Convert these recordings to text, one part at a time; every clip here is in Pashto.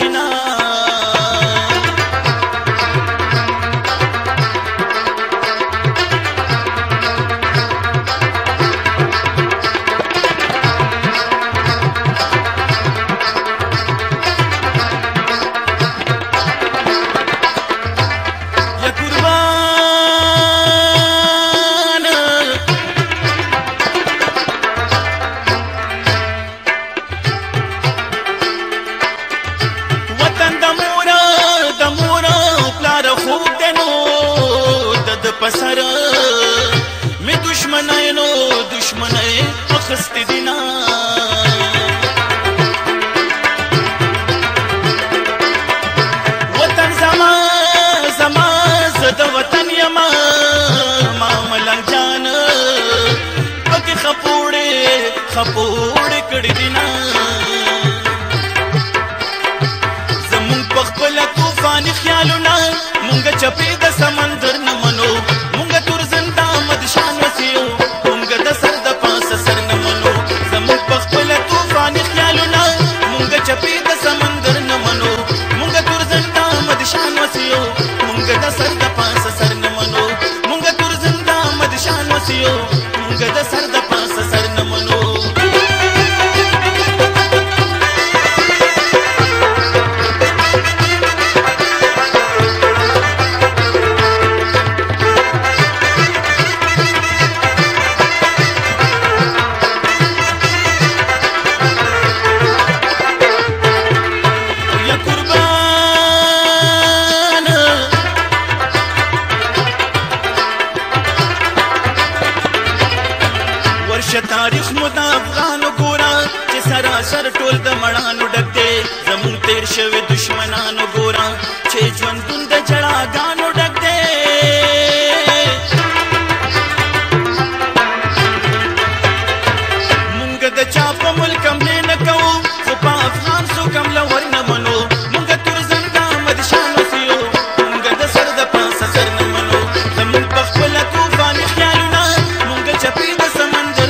آشنا خپوړ کړي دینا زمون په خپل طوفان خیالونه مونږ چپې د سمندر نه منو مونږ تور زنده مد شان وسیو مونږ د سر د پاسه سر نه منو زمون په خپل طوفان خیالونه مونږ چپې د سمندر نه منو مونږ تور زنده مد شان وسیو مونږ د سر د پاسه سر نه منو مونږ تور زنده مد شان وسیو مونږ د سر د پاسه سر نه منو تاریخ مو د افغانو ګورا چې سراسر ټول د مړانو ډک دی زموږ تیر شوي دشمنانو ګورا چې ژوندون د جړاګانو ډک دی مونږ د چا په ملک حملې نه کوو خو په افغان څوک حمله ورنه منو مونږ تور زنده مد شان وسیو مونږ د سر د پاسه سر نه منو زموږ په خپله طوفان خیالونه مونږ چپې د سمندر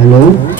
हेलो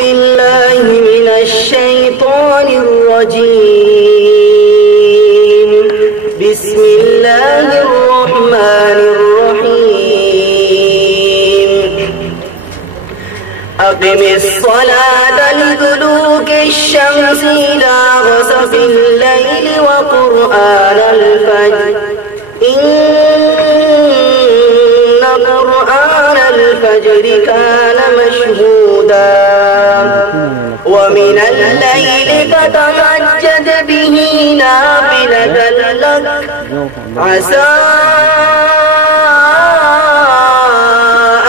بالله من الشيطان الرجيم بسم الله الرحمن الرحيم أقم الصلاة لدلوك لدلوك الشمس إلى غسق الليل وقرآن الفجر إن قرآن الفجر كان مشهودا ومن الليل فتهجد به نافلة لك عسى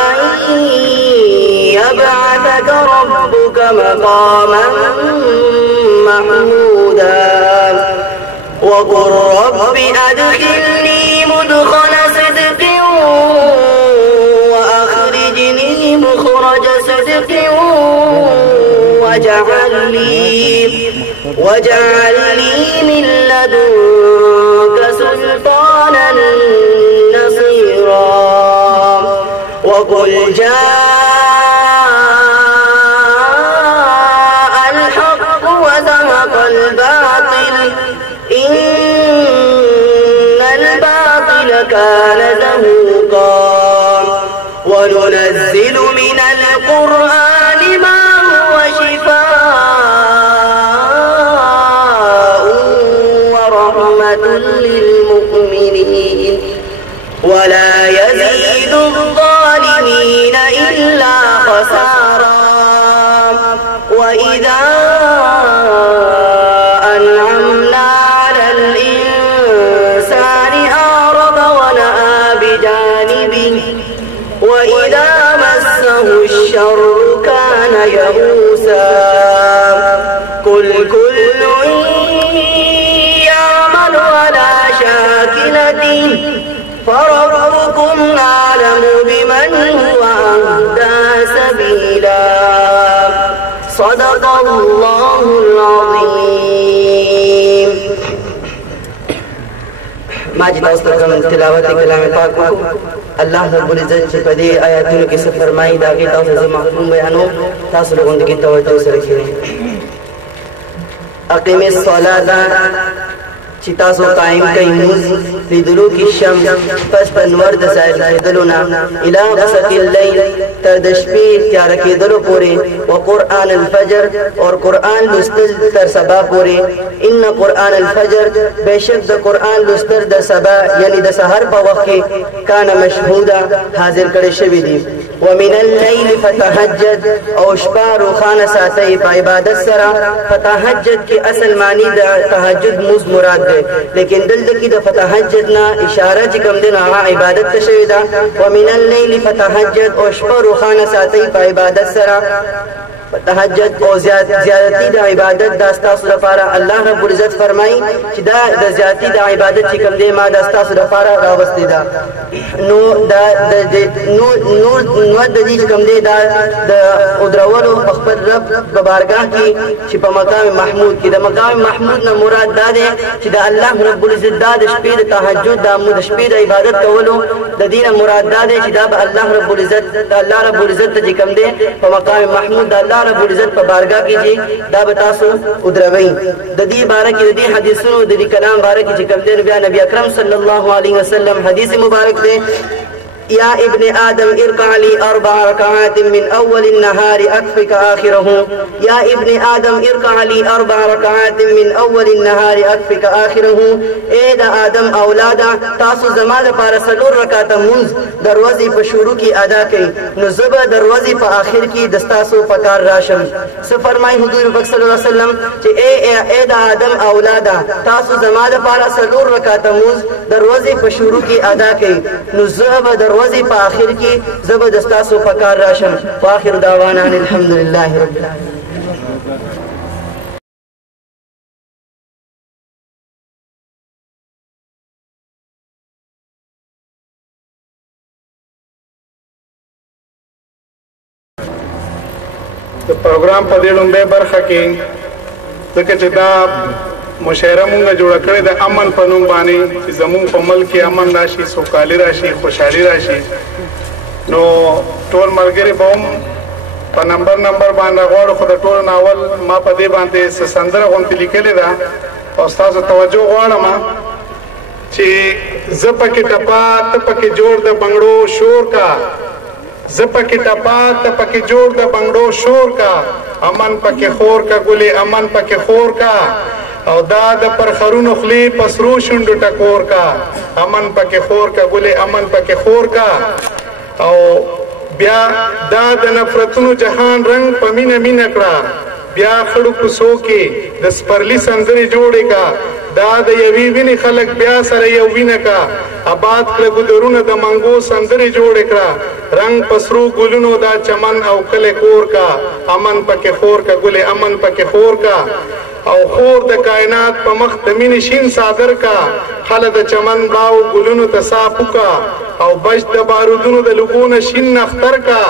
أن يبعثك ربك مقاما محمودا وقل رب أدخلني مدخل صدق وأخرجني مخرج صدق واجعل لي من لدنك سلطانا نصيرا وقل جاء الحق وزهق الباطل إن الباطل كان زهوقا وننزل من القرآن ما هو شفاء ورحمة للمؤمنين ولا يزيد الظالمين إلا خسارا وإذا أنعمنا على الإنسان أعرض ونأى بجانبه وإذا مسه الشر كان يئوسا قل كل يعمل على شاكلته فربكم أعلم بمن هو أهدى سبيلا صدق الله العظيم. ماجد أصدقائي تلاوت کلام پاک کو اللہ رب العزت چې په دې آیاتونو کې څه فرمایي دا کې تاسو زما محفوظ بیانو تاسو له غوندې کې توجه سره کړئ. اقیم الصلاة چې تاسو قائم کړئ موږ لدلوک الشمس پس په نور د ظاهر کېدلو نه الی غسق الليل تر د شپې تیاره کېدلو پورې وقرآن الفجر اور قرآن لوستل تر سبا پورې ان قرآن الفجر بشک د قرآن لوستل د سبا یعنی د سحر په وخت کې کان مشهودا حاضر کړي شوی دی ومن الليل فتهجد او شپه روخانه ساتي په عبادت سره فتهجد کې اصل معنی د تهجد موز مراد ده لیکن دلته کې د فتهجد نه اشاره چې کوم دین هغه عبادت ته شوی ده ومن الليل فتهجد او شپه روخانه ساتي په عبادت سره تهجد او زیادتی د عبادت د استاسو لپاره الله رب العزت فرمایي چې دا د زیادتی د عبادت چې کوم دی ما د استاسو لپاره راوستي ده نو دا د نور د دې کوم دی دا د ودرولو خپل رب په بارگاه کې چې په مقام محمود کې د مقام محمود نه مراد دا دی چې د الله رب العزت د شپې د تهجد د شپې د عبادت کولو د دین مراد دا دی چې دا به الله رب العزت چې کوم دی په مقام محمود د الله رب العزت په بارگاه کې چې دا به تاسو ودروي د دې باره کې د دې حدیثونو د دې کلام باره کې چې کوم دی بیا نبی اکرم صلی الله علیه وسلم حدیث مبارک دی يا ابن آدم اركع لي 4 ركعات من أول النهار أكفك آخره يا ابن آدم اركع لي 4 ركعات من أول النهار أكفك آخره اے دا آدم اولادا تاسو زما لپاره 4 رکعات منځ دروازې په شروع کې ادا کړئ نو زبر دروازې په آخر کې دستاسو پکار راشم سو فرمای حضور پاک صلی الله علیه وسلم چې اے دا آدم اولادا تاسو زما لپاره 4 رکعات منځ دروازې په شروع کې ادا کړئ نو زبر دروازې په آخر کې زبردستاسو پکار راشم واخر دعوانا الحمد لله رب العالمين. د پروګرام په دې لومړۍ برخه کې ځکه چې دا مشاعره مونږه جوړه کړې د امن په نوم باندې چې زموږ په ملک کې امن راشي سوکالي راشي خوشحالي راشي نو ټول ملګري به هم په نمبر باندې غواړو خو د ټول ناول ما په دې باندې سندره غونډه لیکلې ده او تاسو توجه غواړم چې زه پکې ټپا ته پکې جوړ د بنگړو شور کا زپکی ټپات ته پکې جوړ د بنګړو شور کا امن پکې خور کا ګلې امن پکې خور کا او دا د پرخرونو خلی پسرو شونډو ټکور کا امن پکې خور کا ګلې امن پکې خور کا او بیا دا د نفرتونو جهان رنگ په مینه مینه کړه بیا خړو کوڅو کې د سپرلی سندرې جوړې کا دا د یوې وینې خلک بیا سره یو وینه کا آباد کړه ګودرونه د منګو سندرې جوړې کړه رنگ پسرو ګلونو دا چمن او کله کور کا امن پکې خور کا ګلې امن پکې خور کا او خور د کائنات په مخ د مینې شین صادر کا خله د چمن باو ګلونو ته صافو کا او بچ د بارودونو د لګونه شین نختر کا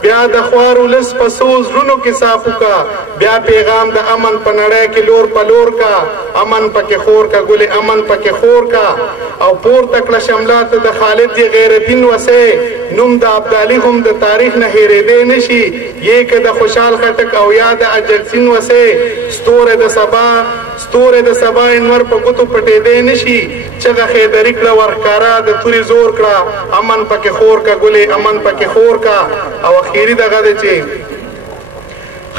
بیا د خوارو لس پسوز رونو کې صافو کا بیا پیغام د امن په نړۍ کې لور په لور کا امن پکې خور کا ګلې امن پکې خور کا او پور تکړه شملات د خالد دی غیرتین وسه نوم د ابدالي هم د تاریخ نه هېرېدې نشي یې که د خوشحال خټک او یاد اجرسین وسه ستوره د سبا انور په ګوتو پټېدې نشي چغه خیدري کړه ورښکارا د تورې زور کړه امن پکې خور کا ګلې امن پکې خور کا او اخیری دغه دی چې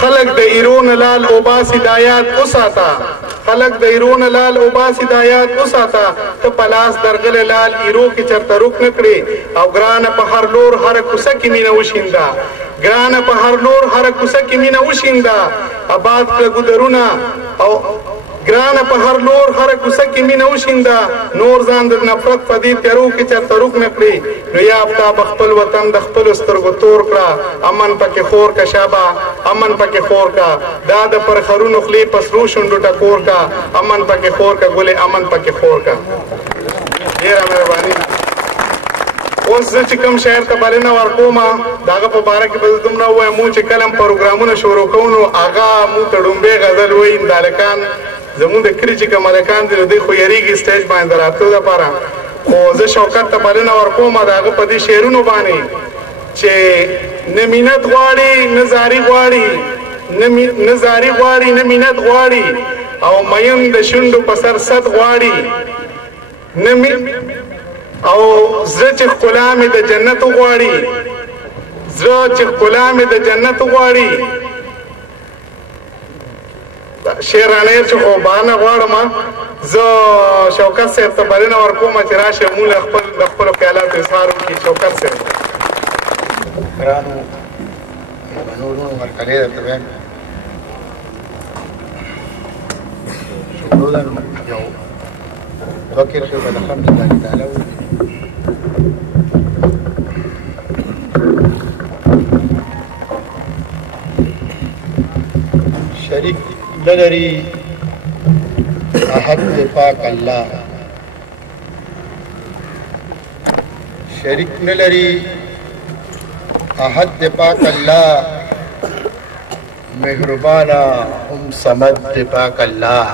خلق د ایرون لال اوباس هدایات وساته خلق د ایرون لال اوباس هدایات وساته ته پلاس درغله لال ایرو کې چرته رک نکړي او ګران په هر لور هر کوڅه کې مینه وشیندا ګران په هر لور هر کوڅه کې مینه وشیندا آباد کړه ګودرونه او ګران په هر لور هر کوڅه کې مینه وشیندا نور ځان د نفرت په دې تیرو کې چرته رک نکړي نو یا آفتاب خپل وطن د خپل سترګو تور کړه امن پکې خور کا شابه امن پکې خور کا دا د پرخرونو خلی پسرو شونډو ټکور کا امن پکې خور کا ګلې امن پکې خور کا ډیره مهرباني اوس زه چې کوم شاعر ته بلنه ورکوم دغه په باره کې به زه دومره ووایم مونږ چې کله پروګرامونه شروع کوو نو هغه مونږ ته ډومبې غزل وایي هلکان زمونږ د کلي چې کوم هلکان دي نو دوی خو یېرېږي سټیج باندې د راتلو دپاره خو زه شوکت ته بلنه ورکوم د هغه په دې شعرونو باندې چې نه مینت غواړي نه زاري غواړي نه زاري غواړي نه مینت غواړي او مین د شونډو په سر صد غواړي او زړه چې ښکلا مې د جنت غواړي زړه چې ښکلا مې د جنت غواړي شعرانې چې خو بانه غواړم زه شوکت صاحب ته بلنه ورکوم چې راشه مونږ د خپلو خیالاتو اظهار وکړي شوکت صاحب ګرانو مېلمنو مرکلې درته وایم شکرونه یو دوه کرښې به الحمدلله تعالی وکړي شریک نلري احد پاک الله شریک نلري احد پاک الله مهربانا هم صمد پاک الله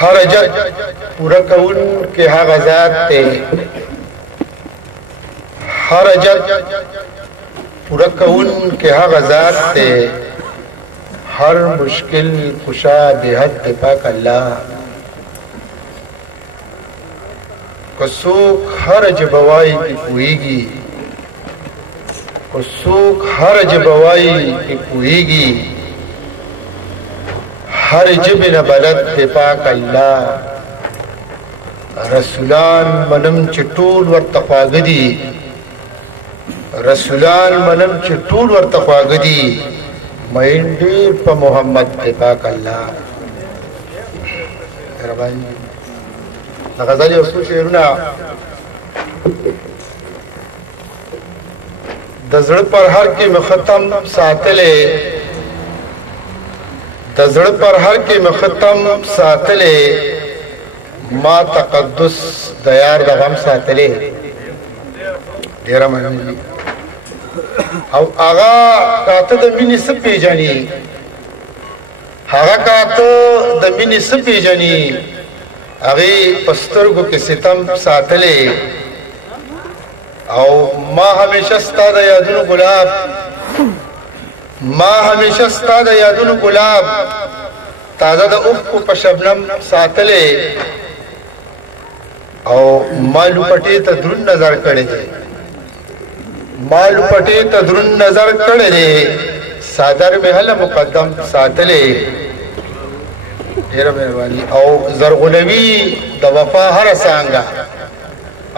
ہر جد پورا کون کے هغه ذات ته ہر جد پورا کون کے هغه ذات ته ہر مشکل کشا بحد پاک اللہ کسوک ہر جبوائی کی کوئیگی کسوک ہر جبوائی کی کوئیگی ہر جب نبلد پاک اللہ رسولان منم چطول ورتخواگدی رسولان منم چطول ورتخواگدی مین دیر پا محمد پاک اللہ ربانی غزالی اصول شعرنا دزړ پر هر کې مختم ساتلې دزړ پر هر کې مختم ساتلې ما تقدس د یار د غم ساتلې ډیر مننه او هغه کاته د مینې څه پیژني هغه کاته د مینې څه پیژني هغه پسترګو کې ستم ساتلې او ما همیشه ستا د یادونو ګلاب ما همیشه ستا د یادونو ګلاب تازه د اوښکو په شبنم ساتلې او مالو پټې ته درون نظر کړی دی مالو پټې ته درون نظر کړی دی صادر مې هله مقدم ساتلې ډېره مهرباني او زرغونوي د وفا هره څانګه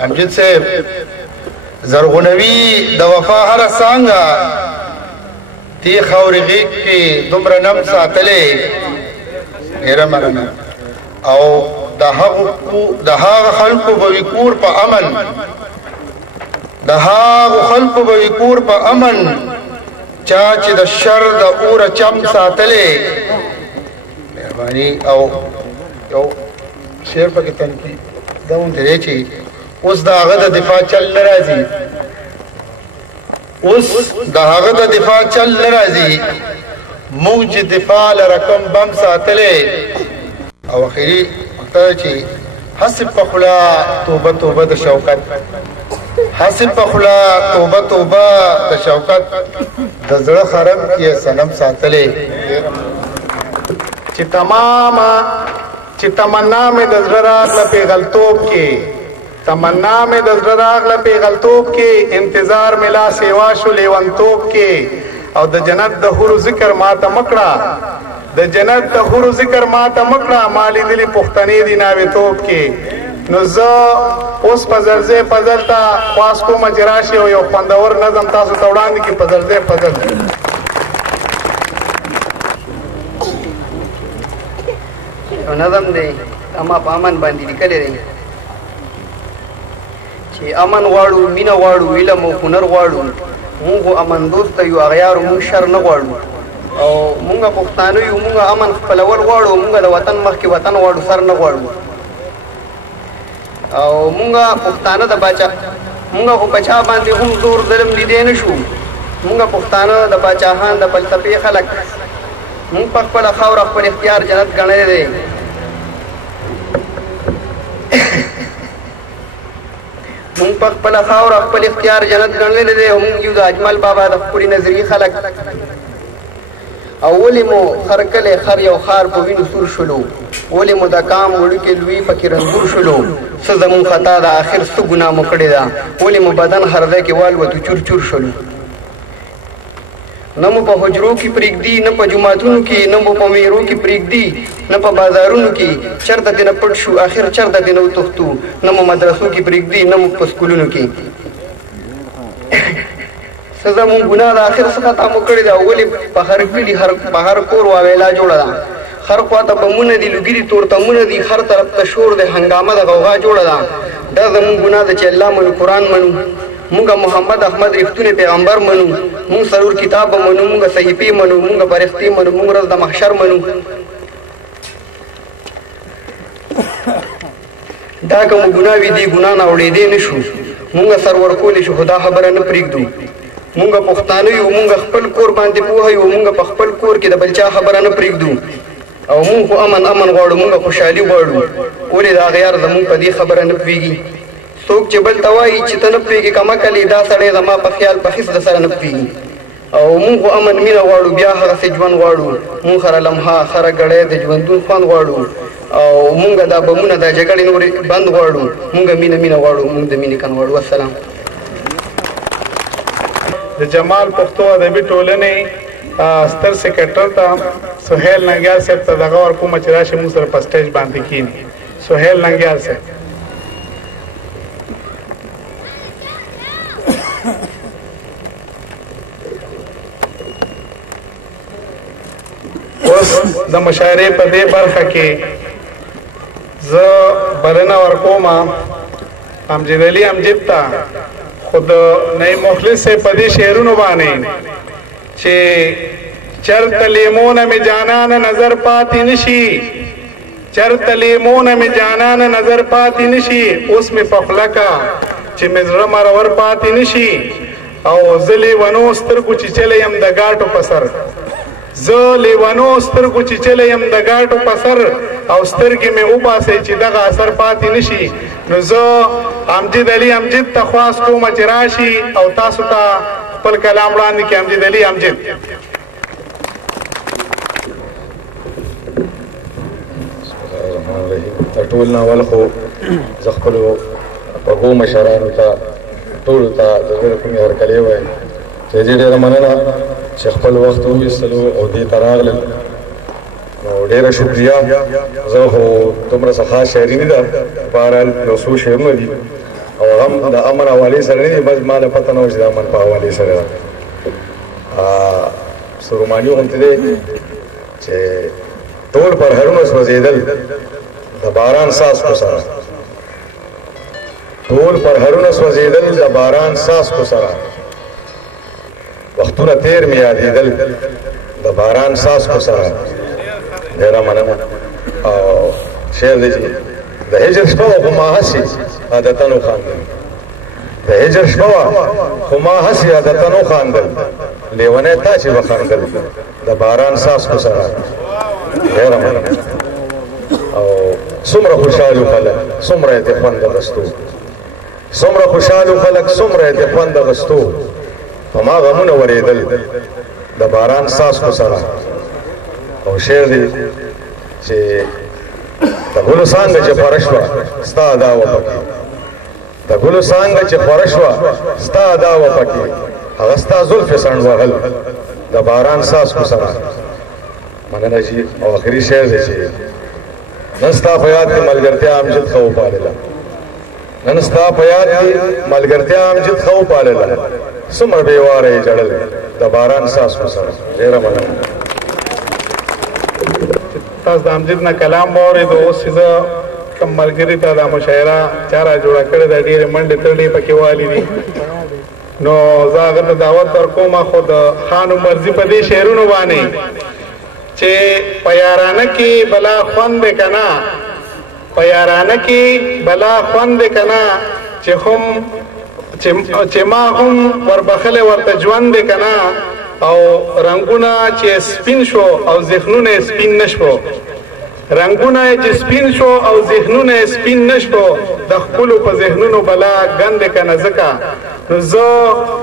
امجد صاحب زرغونوي د وفا هره څانګه تی خاورې غېږ کې دومره نم ساتلې ډېره مننه او د هغه خلکو به وي کور په امن د هغو خلکو به وي کور په امن چا چې د شر د اوره چم ساتلې مهرباني او یو شعر پکې تنقید دغونته دی چې اوس د هغه د دفاع چل نه راځي اوس د هغه د دفاع چل نه راځي موږ چې دفاع لره کوم بم ساتلې او اخري ته چې حسب په خوله توبه توبه د شوکت حسب په خوله توبه توبه د شوکت د زړه خرم کې صنم ساتلې چې تمنا مې د زړه راغله پیغلتوب کې تمنا مې د زړه راغله پیغلتوب کې انتظار مې لا سیوا شو لیونتوب کې او د جنت د حورو ذکر ماته مکړه د جنت د حورو ذکر ماته مکړه مالی دلی پښتنې دی ناوې توب کې نو زه اوس په زلزې فضل ته خواست کومه چې راشي او یو خوندور نظم تاسو ته وړاندې کړي په زلزې فضل یو نظم دی اما په امن باندې لیکلی دی چې امن غواړو مینه غواړو علم او هنر غواړو مونږ امن دوسته یو اغیارو مونږ شر نه غواړو او مونږ پښتانه یو مونږ امن خپلول غواړو مونږ د وطن مخکې وطن غواړو سر نه غواړو او مونږ پښتانه د باچا مونږ خو بچا باندې هم زور ظلم لیدې نه شو مونږ پښتانه د باچاهان د فلسفې خلک مونږ په خپله خاوره خپل اختیار جنت ګڼلی دی مونږ په خپله خاوره خپل اختیار جنت ګڼلی دی او مونږ یو د اجمل بابا د خپلې نظري خلک او ولې مو خر کلی خر یو خار په وینو سور شلو ولې مو د کام وړوکې لوی پکې رنځور شلو څه زمونږ خطا ده آخر څه ګناه مو کړې ده ولې مو بدن هر ځای کې والوتو چور چور شلو نه مو په حجرو کې پرېږدي نه په جوماتونو کې نه مو په میرو کې پرېږدي نه په بازارونو کې چېرته دې نه پټ شو آخر چېرته دې نه وتښتو نه مو مدرسو کې پرېږدي نه مو په سکولونو کې څه زمونږ ګناه ده آخر څه خطا مو کړې ده ولې په هر کلي په هر کور واویلا جوړه ده هر خوا ته بمونه دي لوګري تورتمونه دي هر طرف ته شور دی هنګامه د غوغا جوړه ده دا زمونږ ګناه ده چې الله منو قرآن منو مونږ محمد احمد رښتونی پیغمبر منو مونږ سرور کتاب منو مونږ صحیفې منو مونږ فرښتې منو مونږ ورځ د محشر منو دا که مو ګناه وي دې ګناه نه اورېدی نه شو مونږ سر ورکولی شو خو دا خبره نه پرېږدو مونږ پښتانه یو مونږ خپل کور باندې پوهه یو مونږ په خپل کور کې د بل چا خبره نه پرېږدو او مونږ خو امن غواړو مونږ خوشحالي غواړو ولې د اغیار زمونږ په دې خبره نه پوهېږي څوک چې بل ته وایي چې ته نه پوهېږې که مکلې دا سړی زما په خیال په هېڅ د سره نه پوهېږي او مونږ خو امن مینه غواړو بیا هغسې ژوند غواړو مونږ خره لمحه خره ګړی د ژوندون خوند غواړو او مونږ دا بمونه دا جګړې نورې بند غواړو مونږ مینه غواړو مونږ د مینې کن غواړو والسلام د جمال پښتو ادبي ټولنې ستر سیکرټر ته سهیل ننګیال صاحب ته دغه ورکومه چې راشي مونږ سره په سټیج باندې کښېني سهیل ننګیال صاحب اوس د مشاعرې په دې برخه کې زه بلنه ورکومه امجد علي امجد ته خود نعیم مخلص سے پدی شعرونو باندې چې چرته لیمونه می جانان نظر پاتی نشي چرته لیمونه می جانان نظر پاتی نشي اوس می پخلکا چې مزړه مرور پاتی نشي او زلی ونو سترګو چې چلیم د گاټو پسر زلی ونو سترګو چې چلیم د گاټو پسر او سترګې می وباسي چې دغه اثر پاتی نشي نو زه امجد علي امجد ته خواست کوم چې راشي او تاسو ته خپل کلام وړاندې کړي امجد علي امجد ټول ناول خو زه خپلو خوږو مشرانو ته ټولو ته د زړه کومې هرکلی وایم چې دې ډېره مننه چې خپل وخت وویستلو او دې ته راغلل. نو ډېره شکریه. زه خو دومره څه خاص شاعري نه ده، بهرحال یو څو شعرونه دي او هغه هم د امن حوالې سره نه دي، بس ما له پته نه وه چې د امن په حوالې سره ده. سروماني غوندې دی چې ټول پرهرونه سوځېدل د باران څاڅکو سره، ټول پرهرونه سوځېدل د باران څاڅکو سره، وختونه تیر مې یادېدل د باران څاڅکو سره. ډېره مننه. او شعر دی چې د هجر شپه وه خو ما هسې عادتن وخاندل، د هجر شپه وه خو ما هسې عادتن وخاندل، لیونی تا چې به خندل د باران څاڅکو سره. ډېره مننه. او څومره خوشحالو خلک څومره یې د خوند اخیستو، څومره خوشحالو خلک څومره یې د خوند اخیستو، په ما غمونه ورېدل د باران څاڅکو سره. او شعر دی چې د ګلو څانګه چې خوره شوه ستا ادا وه پکې، د ګلو څانګه چې خوره شوه ستا ادا وه پکې، هغه ستا زلفې څڼ وهل د باران څاڅکو سره. مننه جي. او آخري شعر دی چې نن ستا په یاد کې ملګرتیا امجد ښه وپالله، نن ستا په یاد کې ملګرتیا امجد ښه وپالله، څومره بې واره یې جړل د باران څاڅکو سره. ډېره مننه. تاسو د امجد نه کلام واورېدو. اوس چې زه کوم ملګري ته دا مشاعره چا را جوړه کړې ده، ډېرې منډې ترډې پکې والي دي، نو زه هغه ته دعوت ورکوم خو د خان عمرزي په دې شعرونو باندې چې په یارانه کې بلا خوند دی که نه، په یارانه کې بلا خوند دی که نه، چې ما هم وربخلی ورته ژوند دی که نه، او رنگونه چې سپین شو او ذهنونه سپین نشو، رنگونه چې سپین شو او ذهنونه سپین نشو، د خپلو په ذهنونو بلا ګند که نه. ځکه نو زه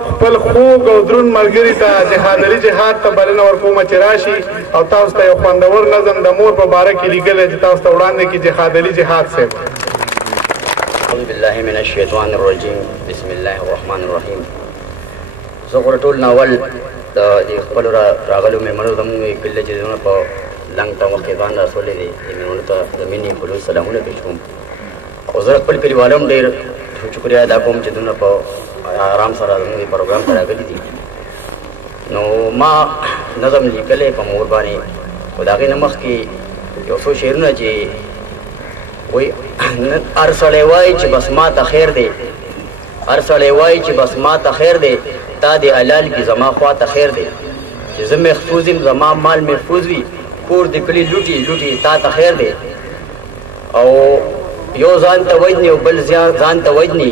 خپل خوږ او دروند ملګري ته جهاد علي جهاد ته بلنه ورکوم چې راشي او تاسو ته یو خوندور نظم د مور په باره کې لیکلی چې تاسو ته وړاندې کړي جهاد علي جهاد صاحب. اعوذ بالله من الشیطان الرجیم، بسم الله الرحمن الرحیم. زه غواړم ټول ناول د خپلو راغلو مېلمنو زموږ کلي چې زموږ په لنګ ته مخکې ځان راسولی دی، مېلمنو ته د مینې خلوص سلامونه پېښ کوم. او زه خپل کلیوالو هم ډېر شکریه ادا کوم چې دومره په آرام سره زموږ پروګرام ته راغلي دي. نو ما نظم لیکلی په مور باندې، خو د هغې نه مخکې یو څو شعرونه چې وایي هر سړی وایي چې بس ما ته خیر دی، هر سړی وایي چې بس ما ته خیر دی، تا د حلال کې زما خوا ته خیر دی، چې زه محفوظ یم زما مال محفوظ وي، کور د کلي لوټي لوټي تا ته خیر دی. او یو ځان ته وجني او بل ځان ته وجني،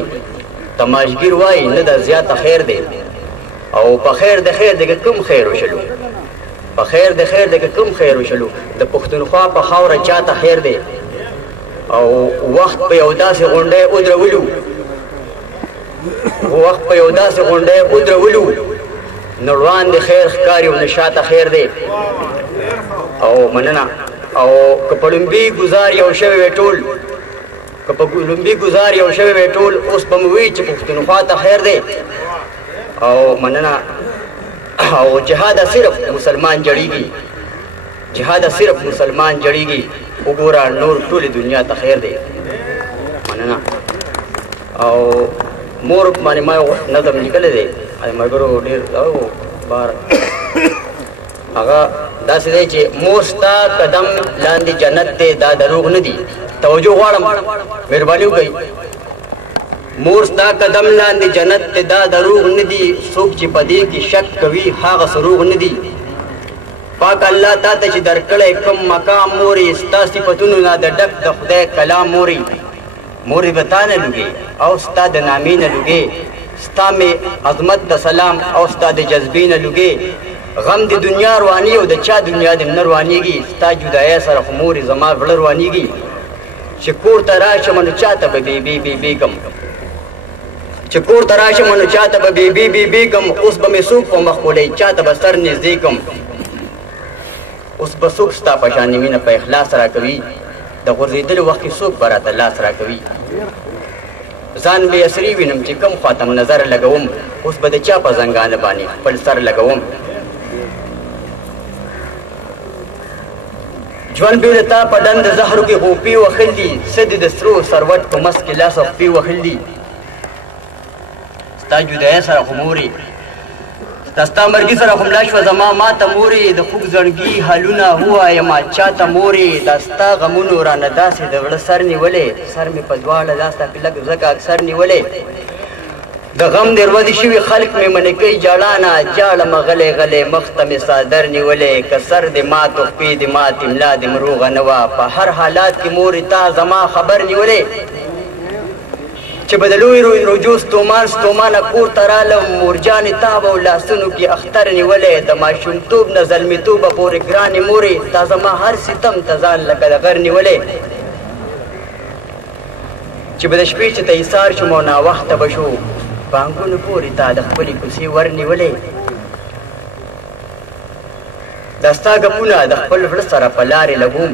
تماشګیر وایي نه د زیاته خیر دی. او په خیر د خیر دی که کوم خیر وشلو، په خیر د خیر دی که کوم خیر وشلو، د پښتونخوا په خاوره چاته خیر دی. او وخت په یو داسې غونډۍ ودرولو، وخت په یو داسې غونډۍ ودرولو، نو روان د خیر ښکاري او نه شاته خیر دی. او مننه. او که په لومبي ګزار یو شوی وی ټول، که په لومبي ګزار یو شوی وی ټول، اوس به مو وایي چې پښتونخوا ته خیر دی. او مننه. او جهاد صرف مسلمان جړیږي، جهاد صرف مسلمان جړیږي، وګوره نور ټولې دنیا ته خیر دی. مننه. او مور باندې ما نظم لیکلی دی، ملګرو ډېر بار هغه داسې دی چې مور ستا قدم لاندې جنت دی، دا دروغ نه دي. توجه غواړم، مهرباني وکړئ. مور ستا قدم لاندې جنت دی، دا دروغ نه دي. څوک چې په دې کې شک کوي هغه سروغ نه دي. پاک الله تا ته چې درکړی کوم مقام مورې، ستا صفتونو نه د ډک د خدای کلام مورې، مورې به تا نه لوګې او ستا د نامې نه لوګې، ستا مې عظمت د سلام او ستا د جذبې نه لوګې. غم د دنیا رواني او د چا دنیا د نه روانېږي، ستا جدایۍ سره خو مورې زما زړه روانېږي. چې کور ته راشم نو چاته به بې کم، چې کور ته راشم نو چاته به بې کم، اوس به مې څوک په مخ وړی چاته به سر نږدې کم. اوس به څوک ستا په شانې مینه په اخلاص راکوي، د غورځېدلو وخت کې څوک به راته لاس راکوي ځان بې اسري وینم چې کوم خواته نظر لګوم اوس به د چا په زنګانه باندې خپل سر لګوم ژوند بې د تا په ډند زهرو کې غوپې وهل دي څه دې د سرو سروټ په مس کې لاس او خپې وهل دي ستا جدایۍ سره خو مورې ستا مرګي سره خو ملا شوه زما ما ته مورې د خوږ زړګي حالونه ووایمه چا ته مورې دا ستا غمونو رانه داسې د زړه سر نیولې سر مې په دواړه لاسته کې لږ ځکه اکثر نیولې د غم د ورځې شوي خلک مې منې کوي جاړانه جاړمه غلی غلی مخ ته مې څادر نیولې که سر دې مات و خپې دې مات ملا دې مروغه نه وه په هر حالات کې مورې تا زما خبر نیولې چې به د لوی رجو ستومانه کور ته رالم مورجانې تا به و لاسونو کې اختر نیولې د ماشومتوب نه زلمیتوبه پورې ګرانې مورې تا زما هر ستم ته ځان لکه د غر نیولې چې به د شپې چې ته ایثار شوم او ناوخته به شو بانګونو پورې تا د خپلې کوڅې ور نیولې دا ستا ګپونه د خپل زړه سره په لارې لګوم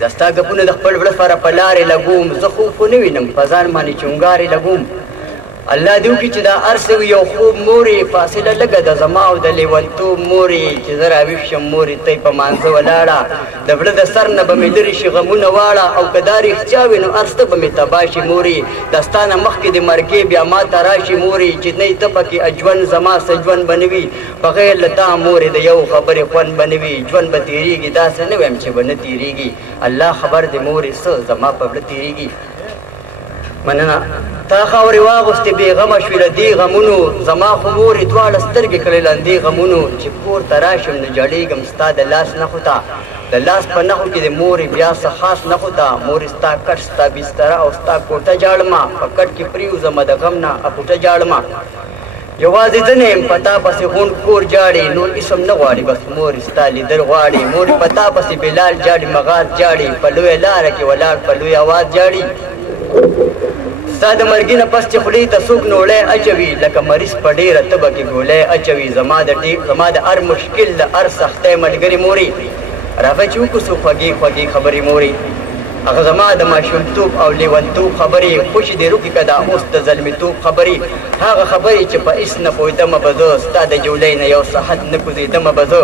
دا ستا ګپونه د خپل زړه سره په لارې لګوم زه خوب خو نه وینم په ځان باندې چونګارې لګوم الله دې وکړي چې دا هر څه وي یو خوب مورې فاصله لږه د زما او د لیونتوب مورې چې زه راویښ شم مورې ته یې په مانځه ولاړه د زړه د سر نه به مې لرې شي غمونه واړه او که دا رښتیا وي نو هر څه به مې تباه شي مورې دا ستا نه مخکې د مرګې بیا ما ته راشي مورې چې نه ته پکې ژوند زما څه ژوند به نه وي بغیر له تا مورې د یو خبرې خوند به نه وي ژوند به تېرېږي داسې نه وایم چې به نه تېرېږي الله خبر دې مورې څه زما په زړه تېرېږي مننه تا خاورې واغوستې بېغمه شوې له دې غمونو زما خو مورې دواړه سترګې کړې لندې غمونو چې کور ته راشم نه جړېږم ستا د لاس نښو ته د لاس په نښو کې د مورې بیا څه خاص نښو ته مورې ستا کټ ستا بستره او ستا کوټه جاړمه په کټ کې پرېوځمه د غم نه اپوټه جاړمه یوازې زه نه یم په تا پسې غونډ کور جاړې نور اسم نه غواړي بس مورې ستا لیدل غواړي مورې په تا پسې بلال جاړي مغاز جاړي په لویه لاره کې ولاړ په لوی اواز جاړي ستا د مرګي نه پس چې خولې ته څوک نوړی اچوي لکه مریض په ډېره تبه کې ګولی اچوي زما د هر مشکل د هر سختۍ ملګري مورې راځه چې وکړو څو خوږې خوږې خبرې مورې هغه زما د ماشومتوب او لیونتوب خبرې خوشې دې روکې که دا اوس د زلمیتوب خبرې هغه خبرې چې په هېڅ نه پوهېدمه به زه ستا د جولۍ نه یو صحت نه کوزېدمه به زه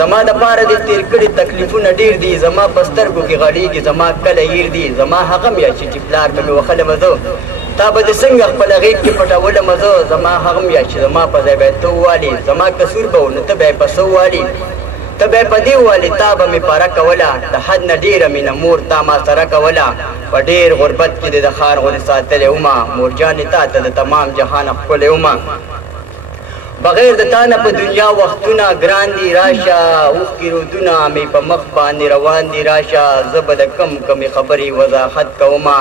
زما دپاره دې تېر کړي تکلیفونه ډېر دي زما په سترګو کې غړېږي زما کله هیر دي زما هغه میاشتې چې پلار به مې وښلمه زه تا به دې څنګه خپله غېږ کې پټولمه زه زما هغه میاشت چې زما په ځای به یې ته ووالې زما قصور به و نو ته به یې په څه ووالې ته به په دې ووالې تا به مې پاره کوله د حد نه ډېره مینه مور تا ما سره کوله په ډېر غربت کې دې د ښار غوندې ساتلې ومه مورجانې تا ته د تمام جهان ښکلې ومه بغیر د تا نه په دنیا وختونه ګران دي راشه اوښکې رودونه مې په مخ باندې روان دي راشه زه به د کمې خبرې وضاحت کومه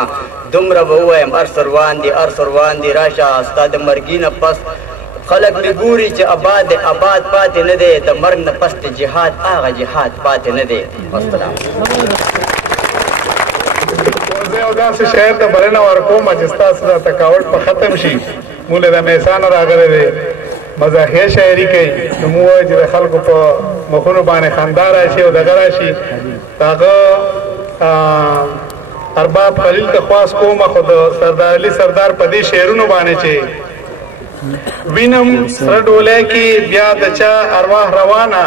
دومره به ووایم هر څه روان دي هر څه روان دي راشه ستا د مرګي نه پس خلک مې ګوري چې آباد دی آباد پاتې نه دی د مرګ نه پس د جهاد هغه جهاد پاتې نه دی والسلام زه یو داسې شعر ته بلنه ورکوم چې ستاسو دا تکاوټ په ختم شي مونږ له میسانه راغلی دی مزاحیه شاعري کوي نو موږ وایو چې د خلکو په مخونو باندې خندا راشي او دغه راشي هغه ارباب خلیل ته خواست کوم خو د سردار علي سردار په دې شعرونو باندې چې وینم سره ډولۍ کې بیا د چا ارواح روانه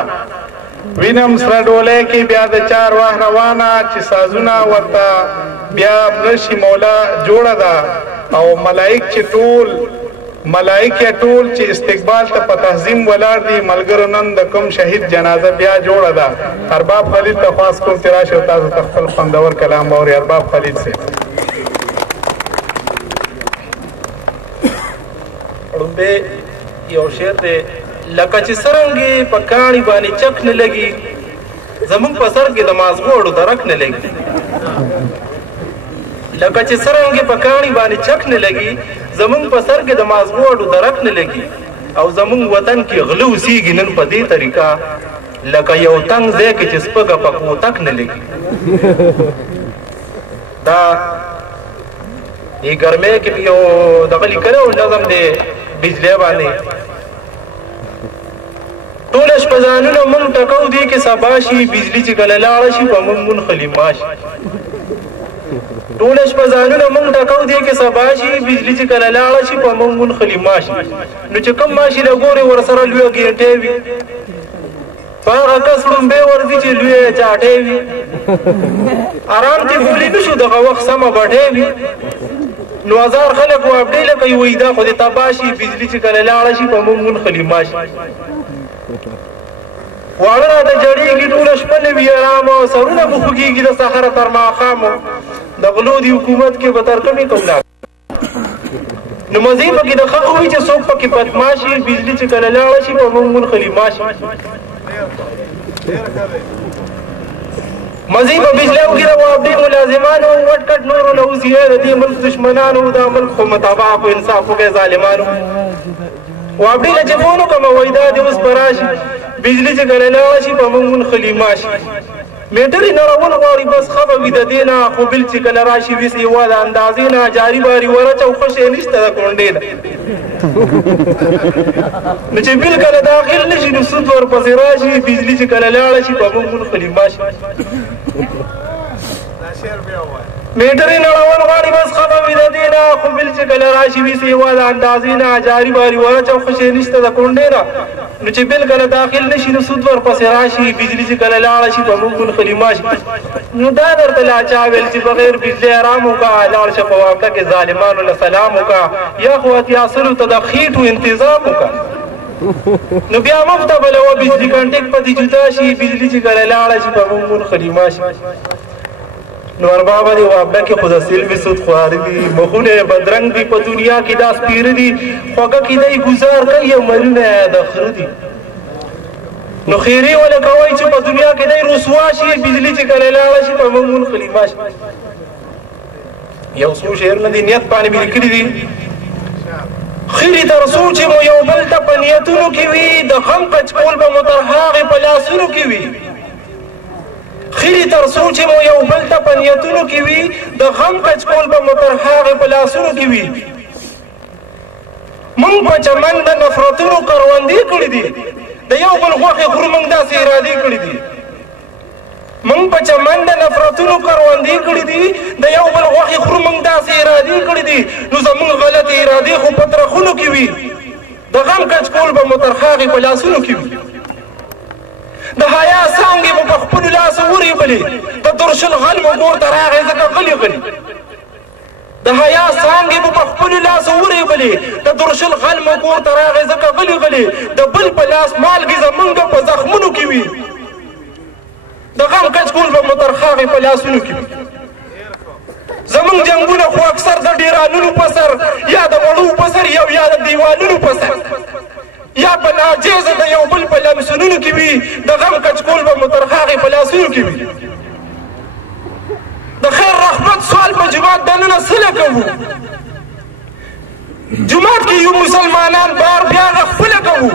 وینم سره ډولۍ کې بیا د چا ارواح روانه چې سازونه ورته بیا نشي مولا جوړه ده او ملائک چې ټول چې استقبال ته په تهظیم ولاړ دي ملګرو نن د کوم شهید جنازه بیا جوړه ده ارباب خلیل ته خواست کوم چې راشئ تاسو ته خپل خوندور کلام واورئ ارباب خلیل صاحب ړومبی یو شعر دی لکه چې څرنګې په کاڼي باندې چک نه لګي زموږ په سر کې د مازغوړو درک نه لګي لکه چې څرنګې په کاڼي باندې چک نه لګي زموږ په سر کې د مازغوړو درک نه لګي او زموږ وطن کې غله اوسېږي نن په دې طریقه لکه یو تنګ ځای کې چې سپږه په کوتک نه لګي دا دې ګرمۍ کې یو دغه لیکلی و نظم دی بجلی باندې ټوله شپه ځانونه مونږ ټکو دې کې سبا شي بجلي چې کله لاړه شي په مونږ منخلي ماشي ټوله شپه ځانونه مونږ ټکو دی کې سبا شي بجلي چې کله لاړه شي په مونږ منخلي ماشي نو چې کوم ماشي له ګورې ورسره لویه ګینټې وي په هغه کس ړومبې ورځي چې لویې چاټې وي ارام دې بولي نه شو دغه وخت سمه بټې وي نو هزار خلک وابډېله کوي وایي دا خو دې تبا شي بجلي چې کله لاړه شي په مونږ منخلي ماشي واړه راته جړېږي ټوله شپه نه وي ارامه سرونه مو خوږېږي د سهاره تر ماښامه د غلو د حکومت کې به تر کومې کوم لا نو مزې پکې د خلکو وي چې څوک پکې بدماشي بجلي چې کله لاړه شي په مونږ منخلي ماشي مزې په بجلیو کې د وابډې ملازمانو وټ کټ نورو له اوسیه د دې ملک دشمنانو دا ملک خو متابع په انصاف وکړئ ظالمانو وابډې له چې فون وکړم وایي دا دې اوس به راشي بجلي چې کله لاړه شي په مونږ منخلي ماشي میټرې نړول غواړي بس ښه به وي د دې نه خو بل چې کله راشي وي سیوا د اندازې نه جاري باري ورچه او خوشې نشته د کونډې نه نو چې بل کله داخل نه شي نو سود ورپسې راشي بجلي چې کله لاړه شي په مونږ منخلي ماشي میټرې نړول غواړي بس ښه به وي د دې نه خو بل چې کله راشي وي سیوا د اندازې نه جاري باري ورچه او خوشې نشته د کونډې نه نو چې بل کله داخل نشي نو سود ورپسې راشي بجلي چې کله لاړه شي په مونږ منخلي ماشي نو دا درته لا چا ویل چې بغیر بجلي ارام وکړه لاړ شه په واپډه کې ظالمانو له سلام وکړه یا خو اتیاسلو ته د خېټو انتظام وکړه نو بیا مفته بله وه بجلي کنټیک پهدې جدا شي بجلي چې کله لاړه شي په مونږ منخلي ماشي نو اربابه دې واپډه کې خو د سلمې سود خواره دي مخونه یې بدرنګ دي په دنیا کې دا سپیره دي خوږه کې دی ګزار کوي عملونه یې د خره دي نو خیرې وله کوئ چې په دنیا کې دی رسوا شي بجلي چې کله لاړه شي په مونږ منخلي ماشي یو څو شعرونه دي نیت باندې مې لیکلي دي خیرې تر څو چې مو یو بل ته په نیتونو کې وي د غم کچکول به مو تر هغې په لاسونو کې وي خیرې تر څو چې مو یو بل ته په نیتونو کې وي د غم کچکول به مو تر هغې په لاسونو کې وي موږ په چمن د نفرتونو کروندې کړي دي د یو بل غوښې خورو موږ داسې ارادې کړي دي موږ په چمن د نفرتونو کروندې کړي دي د یو بل غوښې خورو موږ داسې ارادې کړي دي نو زموږ غلطې ارادې خو په ترخونو کې وي د غم کچکول به مو تر هغې په لاسونو کې وي د حیا څانګې به په خپلو لاسو ورېبلې د درشل غل مو ګور ته راغی ځکه غلي غلي د حیا څانګې به په خپلو لاسو ورېبلې د درشل غل مو ګور ته راغی ځکه غلي غلي د بل په لاس مالګې زمونږ په زخمونو کې وي د غم کچکول به مو تر هغې په لاسونو کې وي زمونږ جنګونه خو اکثر د ډیرانونو په سر یا د وړو په سر یا د دیوالونو په سر یا په ناجیزه د یو بل په لمسونونو کې وي د غم کچکول به مو تر هغې په لاسونو کې وي د خیر رحمت سوال په جومات دننه څه کوو جومات کې یو مسلمانان بار بیا خپله کوو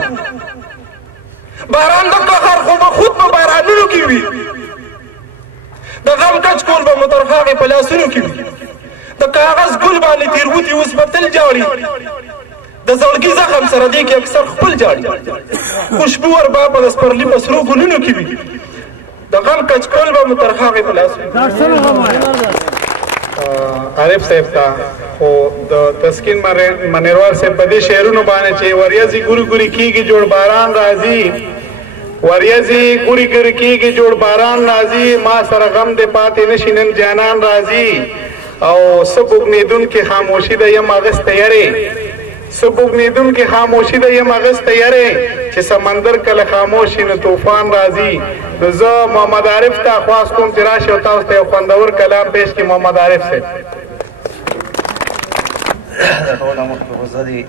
باران د قهر خو به خود په بارانونو کې وي د غم کچکول به مو تر هغې په لاسونو کې وي د کاغذ ګل باندې تېروتي اوس به تل جاړي د زړګي زخم سره دی کې اکثر خپل جاړي خوشبو وربا په د سپرلي په سرو ګلونو کې وي د غم کچکول به مو تر هغې په لاسونو عارف صاحب ته خو د تسکین منیروال صاحب په دې شعرونو باندې چې وریځې ګوري ګوري کېږي جوړ باران راځي وریځې ګوري ګوري کېږي جوړ باران راځي ما سره غم دې پاتې نشي نن جانان راځي او څه بوږنېدونکې خاموشي ده یم اغسته یارې څه بوږنېدونکې خاموشي ده یم اغسته یارې چې سمندر کله خاموش شي نو طوفان راځي نو زه محمد عارف ته خواست کوم چې راشي او تاسو ته یو خوندور کلام پیش کړي محمد عارف صاحب د ټول مخکې خو زه دې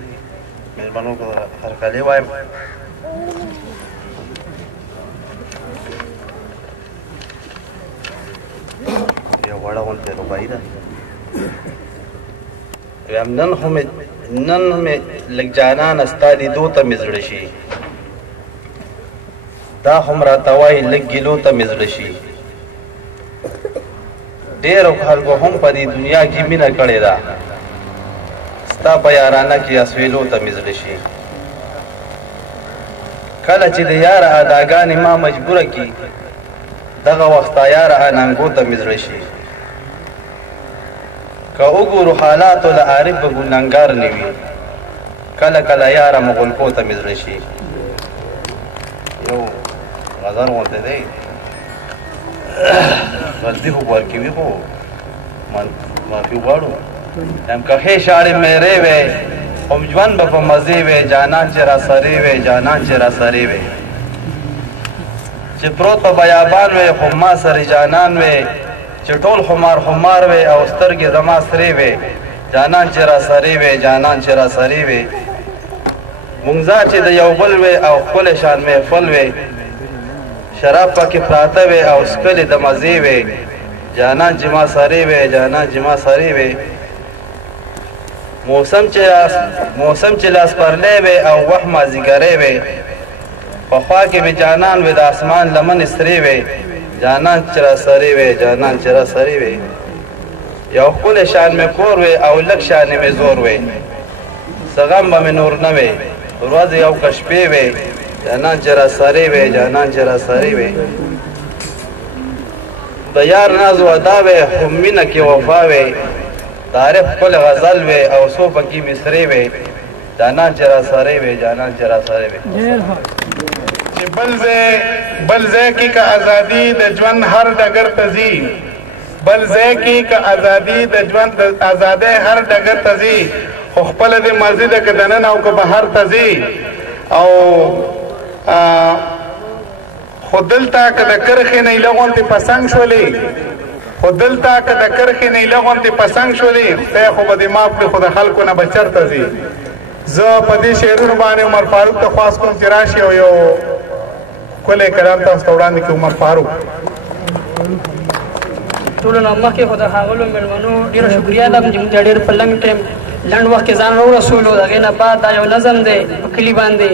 مېلمنو ته هرکلی وایم یو غوړه غوندې روبایي ده ویم نن مې لږ جانانه ستا لیدو ته مې زړه شي دا هم راته وایي لږ ګیلو ته مې زړه شي ډېرو خلکو هم په دې دنیا کې مینه کړې ده ستا په یارانه کې اسویلو ته مې زړه شي کله چې د یاره اداګانې ما مجبوره کړي دغه وخت یاره اننګو ته مې زړه شي که وګورو حالاتو له عارف به ګنهګار نه وي کله کله یاره مغلکو ته مې زړه شي یو غزل غونډې دی غلطي خو ورکوي خو معافي غواړو یم که ښې شاړې میرې وې هم ژوند به په مزې وې جانان چې را سرې وې جانان چې را سرې وې چې پروت په بیابان وې خو ما سرې جانان وې چې ټول خمار خمار وې او سترګې زما سرې وې جانان چې را سرې وې جانان چې را سرې وې مونږ چې د یو بل وې او ښکلی شان محفل وې شراب پکې پراته وې او څکلې د مزې وې جانان چې ما سرې وې جانان چې ما سرې وې موسم چې لاس پرلی وې او وخت مازدیګری وې په خوا کې مې جانان وې د اسمان لمن سرې وې جانان چې را سرې وې جانان چې را سرې وې یو ښکلی شان مې کور وې او لږ شانې مې زور وې څه غم به مې نور نه وې ورځې یو که شپې وې جانان چې را سرې وې جانان چې را سرې وې د یار ناز و ادا وې خو مینه کې وفا وې تعریف خپل غزل وې او څو پکې مصرې وې جانان چې را سرې وې جانان چې را سرې وې چې بل ځای کې که ازادي د ژوند هر ډګر ته ځي بل ځای کې که ازادي د ژوند د ازادۍ هر ډګر ته ځي خو خپله دې مرضي ده که دننه او که بهر ته ځي او خو دلته که د کرښې نیله غوندې پسنګ شولې خو دلته که د کرښې نیله غوندې پسنګ شولې خدای خو به دې معاف کړي خو د خلکو نه به چېرته ځي زه په دې شعرونو باندې عمر فاروق ته خواست کوم چې راشي او یو ښکلی کلام تاسو ته وړاندې کړي عمر فاروق ټولو نه مخکې خو د ښاغلو مېلمنو ډېره شکریا ده چې موږ ته ډېر په لنډ ټایم لنډ وخت کې ځان راورسولو د هغې نه بعد دا یو نظم دی په کلي باندې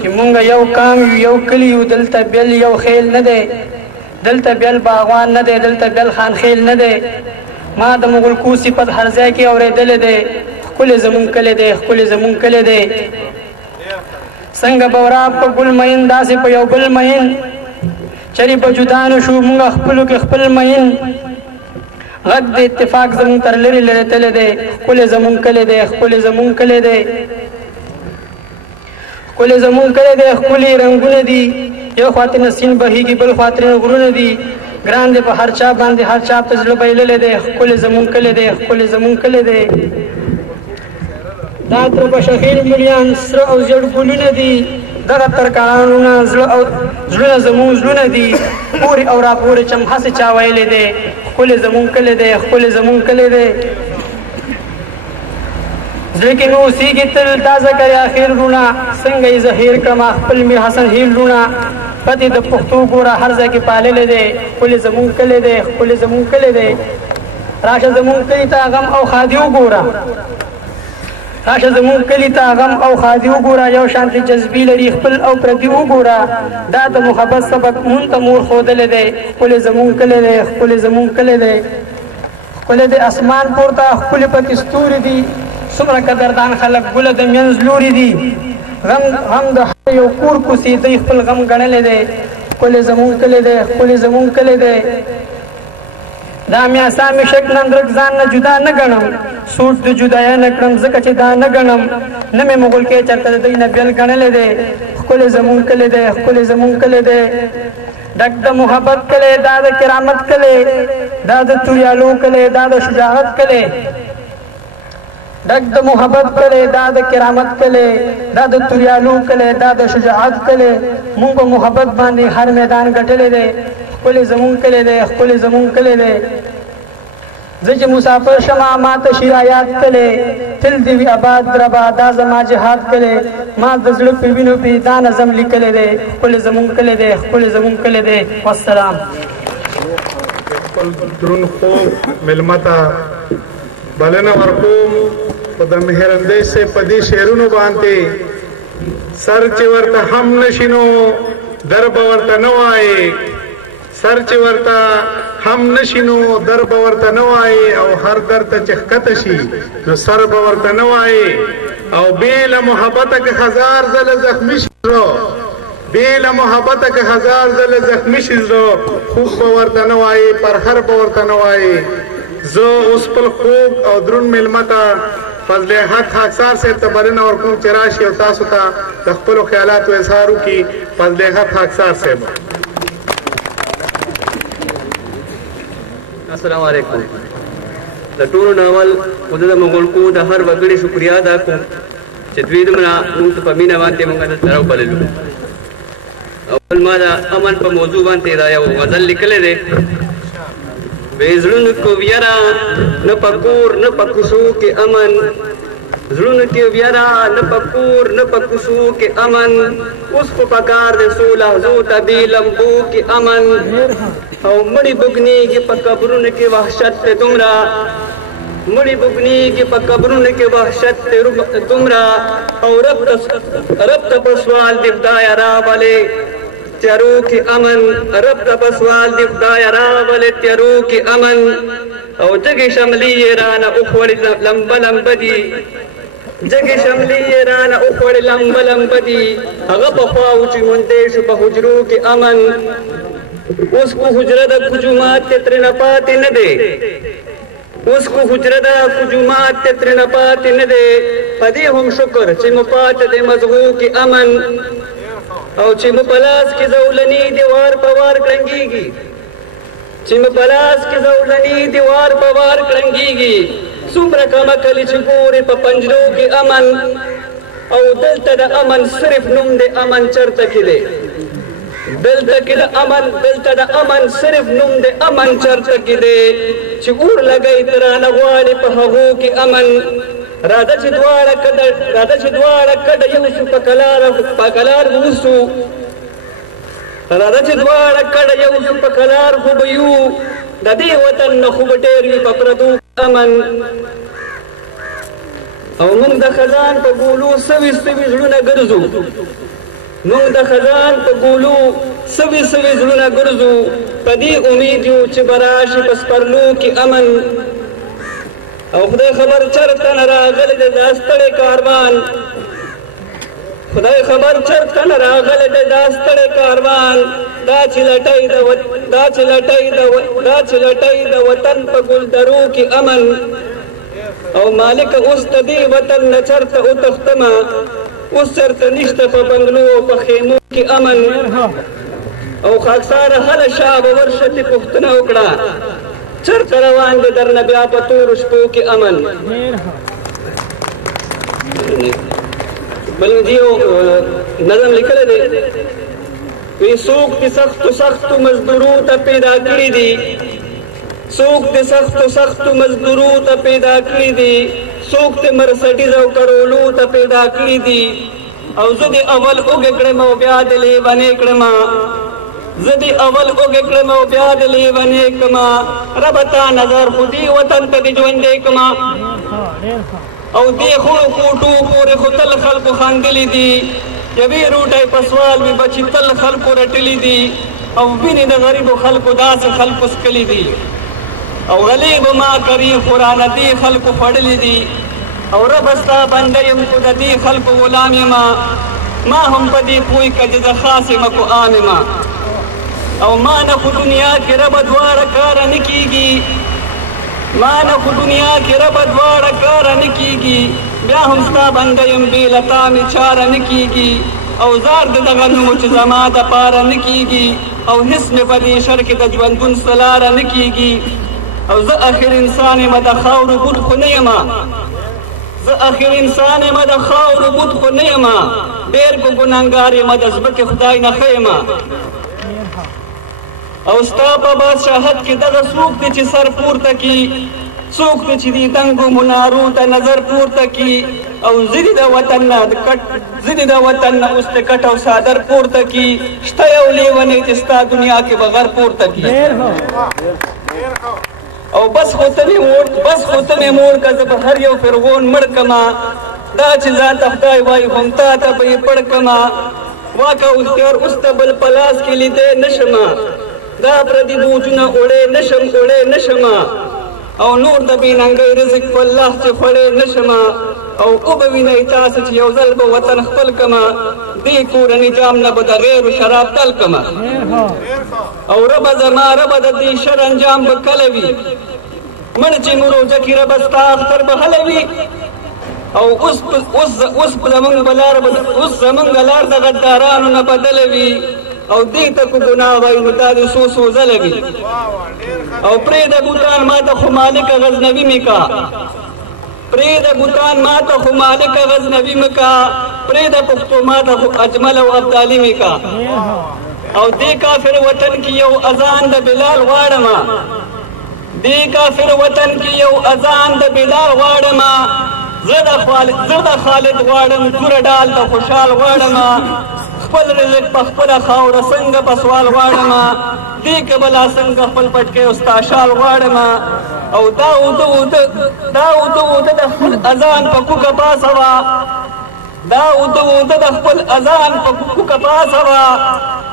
چې مونږ یو قام یو یو کلي یو دلته بیل یو خیل نه دی دلته بیل باغوان نه دی دلته بیل خان خیل نه دی ما د مغلکو صفت هر ځای کې اورېدلی دی ښکلی زمونږ کلی دی ښکلی زمونږ کلی دی څنګه به وراب په ګل مین داسې په یو بل مین چرې به جدا نه شو مونږ خپلو کې خپل مین غږ د اتفاق زمونږ تر لرې لرې تللی دی ښکلی زمونږ کلی دی ښکلی زمونږ کلی دی ښکلی زمونږ کلی دی ښکلي رنګونه دي یو خواته نسین بهیږي بل خواته غرونه دي ګران دی په هر چا باندې هر چا ته زړه بایللی دی ښکلی زمونږ کلی دی ښکلی زمونږ کلی دی دا تر بشخیر ملیان سره او زیړ ګلونه دي دغه ترکانونه زړونه زمونږ زړونه دي پورې او راپورې چم هسې چا ویلی دی ښکلی زمونږ کلی دی ښکلی زمونږ کلی دی زړه کې مې اوسېږي تل دا زکریا خیر روڼه څنګه یې زه هېر کړم خپل میر حسن هیل روڼه پتې د پښتو ګوره هر ځای کې پاللی دی ښکلی زمونږ کلی دی ښکلی زمونږ کلی دی راشه زمونږ کلي ته غم او ښادي وګوره راشه زمونږ کلي ته غم او ښادي وګوره یو شانتې جذبې لري خپل او پردي وګوره دا د محبت سبق مونږ ته مور ښودلی دی ښکلی زمونږ کلی دی ښکلی زمونږ کلی دی ښکلی د اسمان پورته ښکلې پکې ستوري دي څومره قدردان خلک ګله د منځ لوري دي غم د هر یو کور کوڅې دی خپل غم ګڼلی دی ښکلی زمونږ کلی دی ښکلی زمونږ کلی دی دا مې اسامې شک نندرک ځان نه جدا نه ګڼم سوټ د جدایه نه کړم ځکه چې دا نه ګڼم نه مې مغول کې چېرته د دوی نه بیل ګڼلی دی ښکلی زمونږ کلی دی ښکلی زمونږ کلی دی ډک د محبت کلی دا د کرامت کلی دا د توریالو کلی دا د شجاعت کلی ډک د محبت کلی دا د کرامت کلی دا د توریالو کلی دا د شجاعت کلی مونږ په محبت باندې هر میدان ګټلی دی ښکلی زمونږ کلی دی ښکلی زمونږ کلی دی زه چې مسافر شمه ما ته شرایات کلی تل دې وي آباد ربا دا زما جهاد کلی ما د زړه په وینو پې دا نظم لیکلی دی ښکلی زمونږ کلی دی ښکلی زمونږ کلی دی والسلام خپل دروند خوب مېلمه ته بلنه ورکوم خو د مهرندۍ صاحب په دې شعرونو باندې سر چې ورته هم نشي نو در به ورته نه وایې سر چې ورته هم نشي نو در به ورته نه وایې او هر در ته چې ښکته شي نو سر به ورته نه وایې او بې له محبته که هزار ځله زخمي شي زړه بې له محبته که هزار ځله زخمي شي زړه خوب به ورته نه وایې پرهر به ورته نه وایې زه اوس خپل خوږ او دروند مېلمه ته فضل حق خاکسار صاحب ته بلنه ورکوم چې راشي او تاسو ته د خپلو خیالاتو اظهار وکړي. فضل حق خاکسار صاحب. السلام علیکم. د ټولو ناول خو د مغولکو د هر وګړي شکریا ادا کوم چې دوی دومره موږ ته په مینه باندې موږ دلته راوبللو. اول ما د امن په موضوع باندې دا یو غزل لیکلی دی. وی زړونو کو ویرا نه په کور نه په کوڅو کې امن، زړونو کې ویرا نه په کور نه په کوڅو کې امن، اوس خو پکار د څو لحظو ته بې لمبو کې امن. او مړی بګنیږي په قبرونو کې وحشت ته دومره، مړی بګنیږي په قبرونو کې وحشت ته دومره. او رب ته په سوال دی خدایه راولې تیارو کې امن، رب ته په سوال دی خدایه راولې تیارو کې امن. او جګې شملې یې رانه وخوړې لمبه لمبه دي، جګې شملې یې رانه وخوړې لمبه لمبه دي. هغه پخوا و چې موندې شو په حجرو کې امن، اوس کو حجره د کجومات ته ترې نه پاتې نه دی، اوس کو حجره د کجومات ته ترې نه پاتې نه دی. په دې هم شکر چې مو پاته د مزغو کې امن، او چې مو په لاس کې زولني دیوار په وار کړنګېږي، چې مو په لاس کې زولني دیوار په وار کړنګېږي. څومره کمه کلي چې ګورې په پنجرو کې امن، او دلته د امن صرف نوم د امن چرته کې دی، دلته کې د امن، دلته د امن صرف نوم د امن چرته کې دی. چې اور لګی ترانه غواړي په هغو کې امن. راځه چې دواړه کډه یو شو په کلار ووسو، راځه چې دواړه کډه یو شو په کلار خو به یو، د دې وطن نه خو به ډېر وي په پردو امن. او موږ د خزان په ګولو سوي سوي زړونه ګرځو، موږ د خزان په ګولو سوي سوي زړونه ګرځو. په دې امید یو چې به راشي په سپرلو کې امن. او خدای خبر چرته نه راغلی د دا ستړی کاروان، خدای خبر چرته نه راغلی د دا ستړی کاروان. دا چې لټۍ د وطن په ګلدرو کې امن. او مالک اوس د دې وطن نه چرته وتښتمه، اوس چرته نشته په بنګلو او په خیمو کې امن. او خاکساره هله شاه به ورشه چې پوښتنه وکړه چرته روان دی درنه بیا په تورو شپو کې امن. بل دیو نظم لیکلی دی، وی څوک د سختو مزدورو ته پیدا کړي دي، څوک د سختو مزدورو ته پیدا کړي دي، څوک د مرسډیز او کرولو ته پیدا کړي دي. او زه د اول اوږې کړم او بیا د لیونې کړمه، زه د اول اوږې کړم او بیا د لیونې کړمه. ربه تا نظر خو دې وطن ته دې ژوندی کړمه. او دې خړو کوټو پورې خو تل خلکو خندلي دي، یوې روټۍ په سوال مې بچي تل خلکو رټلي دي. او وینې د غریبو خلکو داسې خلکو څکلي دي. او غلې به ما کري خو رانه دې خلکو خوړلي دي. او ربه ستا بنده یم خو د دې خلکو غلام یمه، ما هم په دې پوی که چې زه خاص یم کو عام یمه. او ما نه خو دنیا کې ربه دواړه کاره نه کېږي، ما نه خو دنیا کې ربه دواړه کاره نه کېږي. بیا هم ستا بنده یم بې له تا مې چاره نه کېږي. او زار د دغه نومو چې زما دپاره نه کېږي. او هېڅ مې په دې شر کې د ژوندون څه لاره نه کېږي. او زه اخر انسان یم د خاورو بوټ خو نه یمه، زه اخر انسان یم د خاورو بوټ خو نه یمه. ډېر ګنهګار یم د ځمکې خدای نه ښه یمه. او ستا په بادشاهت کې دغه څوک دی چې سر پورته کي، څوک دی چې دې دنګو منارو ته نظر پورته کي. او زه دې د وطن نه اوس د کټ او څادر پورته کي. شته یو لیونی چې ستا دنیا کې به غر پورته کي. او بس خو ته مې موړ که زه به هر یو فرعون مړ کړمه. دا چې ځان ته خدای وایي هم تا ته به یې پړ کړمه. واکه اختیار اوس ته بل په لاس کې لیدی نه شمه، دا پردي بوجونه اوړی نه شمه. او نور د بې ننګۍ رزق په الله چې خوړی نه شمه. او به وینئ تاسو چې یو ځل به وطن خپل کړمه، دې کورني جام نه به د غیرو شراب تل کړمه. او ربه زما ربه د دې شر انجام به کله وي، من چې مروزه کې رب ستا اختر به حلوي او اوس زمونږ بلار اوس زمونږ لار د غدارانو نه بدلوي او دې ته کو ګناه وایي نو دا د څو ځله وي او پرېږده بوتان ما ته خو مالک غزنوي مې کا پرېږده بوتان ما ته خو مالک غزنوي مې کا پرېږده پښتو ما ته خو اجمل او ابدالي مې کا او دې کافر وطن کې یو اذان د بلال غواړم دې کافر وطن کې یو اذان د بلال غواړم زه د خالد غواړم توره ډال د خوشحال غواړم خپل رزق په خپله خاوره څنګه په سوال غواړم دې که بلا څنګه خپل پټکی او ستا شال غواړم او دا اوده د خپل اذان په کوکه پاسوه دا اوده د خپل اذان په کوکه پاسوه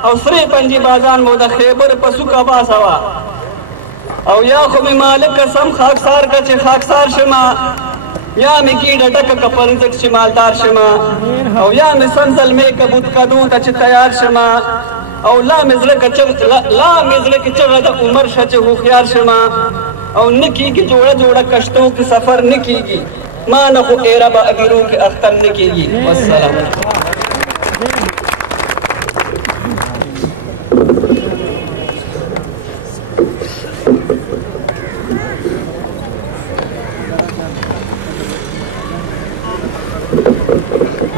او سرې پنجې بازان مو د خیبر په سوکه باسوه او یا خو مې مالک قسم خاکسار که چې خاکسار شمه یا مې ګیډه ډکه که پنځک چې مالدار شمه او یا مې سنزل مې کبوت کدو ته چې تیار شمه او لا مې زړه کې چغه د عمر شه چې هوښیار شمه او نه کېږي جوړه کشتو کې سفر نه کېږي ما نه خو ایره به اګیرو کې اختر نه کېږي والسلام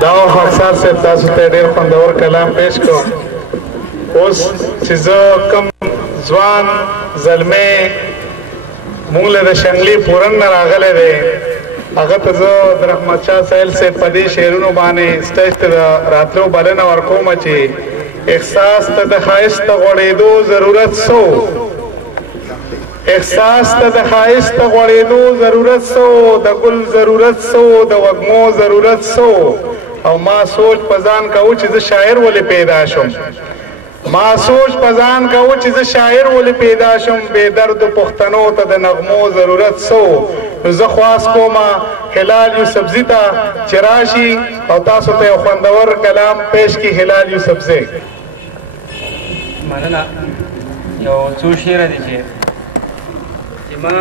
دا خاکسار صاحب تاسو ته ډېر خوندور کلام پیش کوم اوس چې زه کوم ځوان زلمی مونږ له د شنګلي پورن نه راغلی دی هغه ته زه د رحمت شاه سایل صاحب په دې شعرونو باندې سټیج ته د راتلو بلنه ورکوم چې احساس ته د ښایست د غوړېدو ضرورت سو احساس ته د ښایست د غوړېدو ضرورت سو د ګل ضرورت سو د وږمو ضرورت سو او ما سوچ په ځان کوو چې زه شاعر ولې پیدا شم ما سوچ په ځان کوو چې زه شاعر ولې پیدا شم بې دردو پښتنو ته د نغمو ضرورت سو نو زه خواست کوم هلال یوسفزي ته چې راشي او تاسو ته یو خوندور کلام پیش کړي هلال یوسفزي مننه یو څو شعر دي چې ما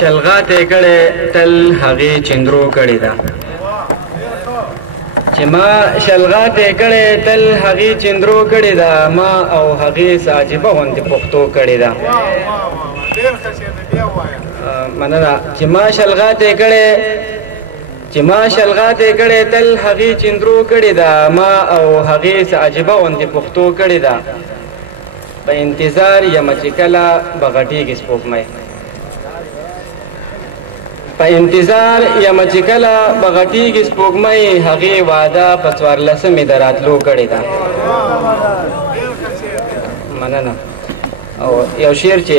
شلغات کړه تل هغه چندرو کړي دا چې ما شلغات کړه تل هغه چندرو کړي دا ما او هغه ساجبه غوندې پښتو کړي دا مننه چې ما شلغات کړه تل هغه چندرو کړي دا ما او هغه ساجبه غوندې پښتو کړي دا په انتظار یم چې کله بغټیږي سپوږمۍ په انتظار یم چې کله بغټیږي سپوږمۍ هغې وعده په 14مې د راتلو کړې ده مننه او یو شعر چې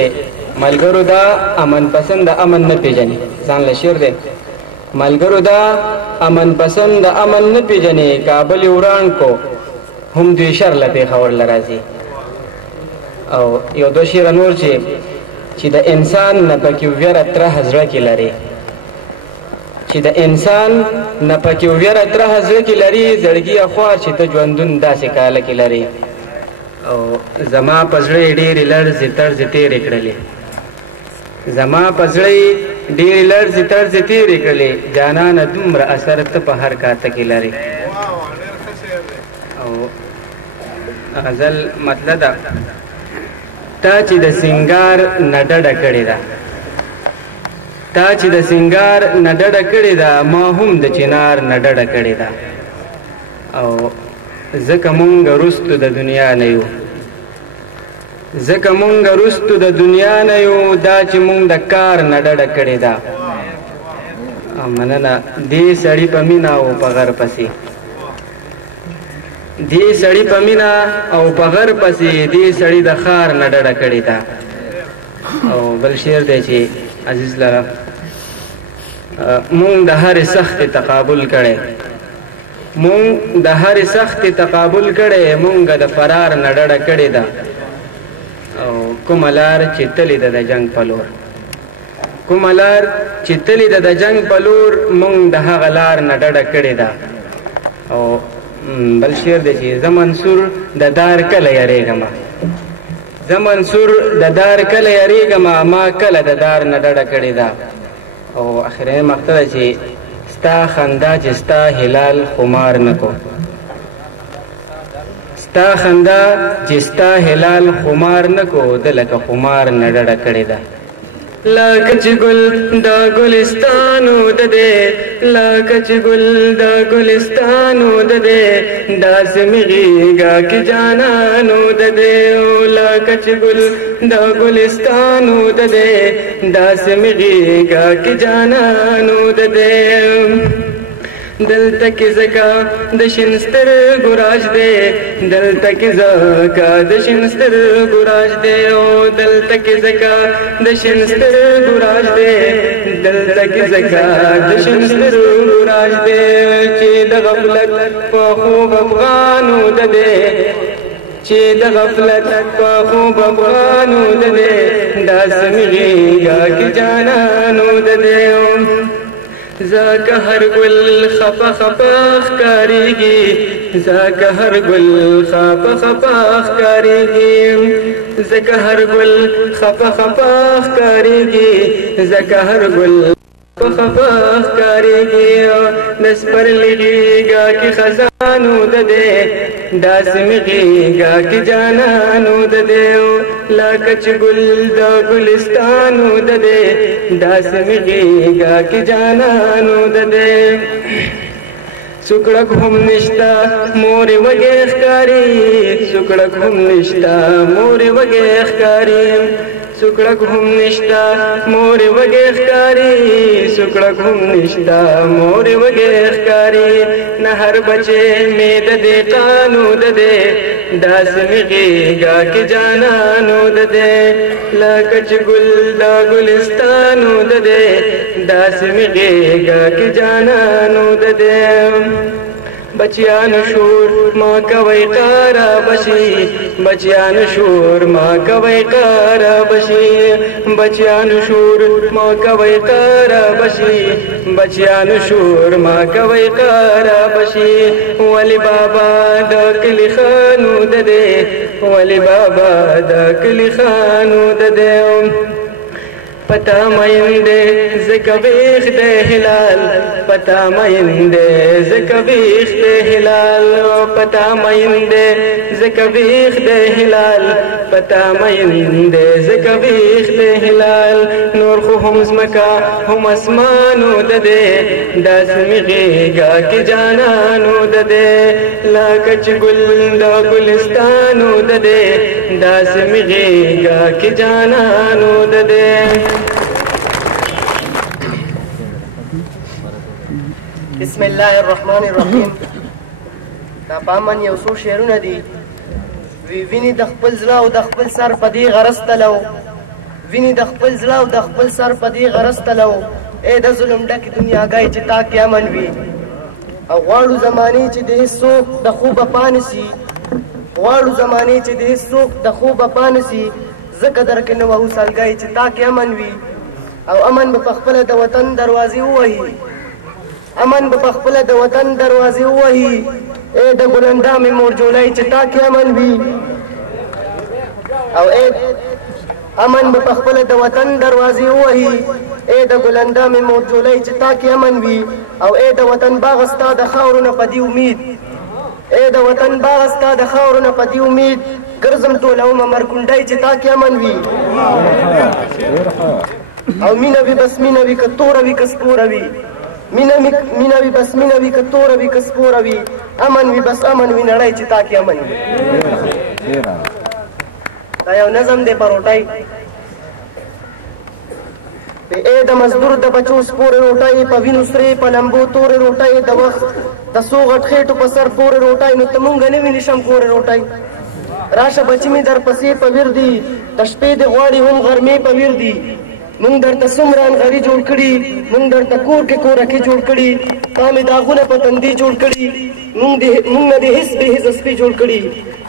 ملګرو دا امن پسند د امن نه پیژني ځان له شعر دی ملګرو دا امن پسند د امن نه پیژني کابل وران کو هم دوی شر له پېښور له راځي او یو دو شعر نور چې د انسان نه پکې ویره تره زړه کې لري چې د انسان نه پکې ویره تره زړه کې لري زړګي اخوا چې ته ژوندون داسې کاله کې لري او زما په زړه یې ډېرې لړزې طرزې تېرې کړلې زما په زړه یې ډېرې لړزې طرزې تېرې کړلې جانانه دومره اثر ته په هر کاته کې لري او غزل مطلب ده تا چې د سنگار نه ډډه کړې ده تا چې د سنگار نه ډډه کړې ده ما هم د چنار نه ډډه کړې ده او ځکه مونږ رستو د دنیا نه یو ځکه مونږ رستو د دنیا نه یو دا چې مونږ د کار نه ډډه کړې ده مننه دې سړي په مینا او په غر پسې دې سړی په مینا او په غر پسې دې سړی د خار نه ډډه کړې ده او بل شعر دی چې عزیز لره مونږ د هرې سختې تقابل کړی مونږ د هرې سختې تقابل کړی مونږ د فرار نه ډډه کړې ده او کومه لار چې تلې ده د جنګ په لور کومه لار چې تلې ده د جنګ په لور مونږ د هغه لار نه ډډه کړې ده او بل شعر دی چې زه منصور د دار کله یریږم زه منصور د دار کله یریږم ما کله د دار نه ډډه کړې ده او اخرنۍ مقطع ده چې ستا خندا چې ستا هلال خمار نه کو ستا خندا چې ستا هلال خمار نه کو ده لکه خمار نه ډډه کړې ده لکه چې ګل د ګلستانو د دې لکه چې ګل د ګلستانو د دې داسې مې غېږه کې جانانو د دې لکه چې ګل د ګلستانو د دې داسې مې غېږه کې جانانو د دې دلته کې زکا د شین سترګو راج دی دلته کې زکا د شین سترګو راج دی او دلته کې زکا د شین سترګو راج دی دلته کې زکا د شین سترګو راج دی چې د غفلت په خوب افغانو د دی چې د غفلت په خوب افغانو د دی داسې مې غېږه کې جانانو د دی زکه هر ګل خفه خفه ښکارېږي زکه هر ګل خفه خفه ښکارېږي زکه هر ګل خفه خفه ښکارېږي زکه هر ګل خفه خفه ښکارېږي د سپرلي غېږه کې خزانو د دی داسې مې غېږه کې جانانو د دی لکه چې ګل د ګلستانو د دی داسې مې غېږه کې جانانو د دی سکړک هم نشته مورې وږې ښکاري سکړک هم نشته مورې وږې ښکاري سکړک هم نشته مورې وږې ښکاري سکړک هم نشته مورې وږې ښکاري نه هر بچې مې د دې قانو د دې داسې مې غېږه کې جانانو د دې لکه چې ګل د ګلستانو د دې داسې مې غېږه کې جانانو د دې بچیانو شور ما کوي قاره بشي بچیانو شور ما کوي قاره بشي بچیانو شور ما کوي قاره بشي بچیانو شور ما کوي قاره بشي ولی بابا د کلی خانو د دې ولی بابا د کلی خانو د دې پتا مینده زکه ویخ د هلال پتا مینده زکه ویخ د هلال پتا مینده زکه ویخ د هلال پتا مینده زکه ویخ د هلال نور خو هم زمکا هم اسمانو د دې داسې مې غېږه کې جانانو د دې لکه چې ګل د ګلستانو د دې داسې مې غېږه کې جانانو د دې بسم الله الرحمن الرحیم دا پامن یو څو شعرونه دي ویني د خپل زړه او د خپل سر په دې غرض تلو ویني د خپل زړه او د خپل سر په دې غرض تلو اے د ظلم ډکې دنیاګۍ چې تا کې امن وي او غواړو زمانې چې د هېڅوک د خوبه پانسي غواړو زمانې چې د هېڅوک د خوبه پانسي ځکه درکې نه وهو سلګۍ چې تا کې امن وي او امن به پخپله د وطن دروازې ووهي امن به پخپله د وطن دروازې ووهي اے د ګلندامې مور جولۍ چې تا کې امن وي او اے امن به پخپله د وطن دروازې ووهي اے د ګلندامې مور جولۍ چې تا کې امن وي او اے د وطن باغ ستا د خاورو نه په دې امید اے د وطن باغ ستا د خاورو نه په دې امید ګرځم ټولومه مرکونډۍ چې تا کې امن وي او مینه وي بس مینه وي که توره وي که سپوره وي مینه وي بس مینه وي که توره وي که سپوره وي امن وي بس امن وي نړۍ چې تا کې امن وي دا یو نظم دی پروټۍ اے د مزدور د بچو سپورې روټۍ په وینو سرې په لمبو تورې روټۍ د وخت د څو غټ خېټو په سر پورې روټۍ نو ته مونږ نه وینې شم کورې روټۍ راشه بچي مې در پسې په ویر دي د شپې د غواړي هم غرمې په ویر دي مونږ درته څومره انغري جوړ کړي مونږ درته کور کې کورکې جوړ کړي تا مې داغونه په تندي جوړ کړي مونږ نه د هېڅ بې هېڅ سپي جوړ کړي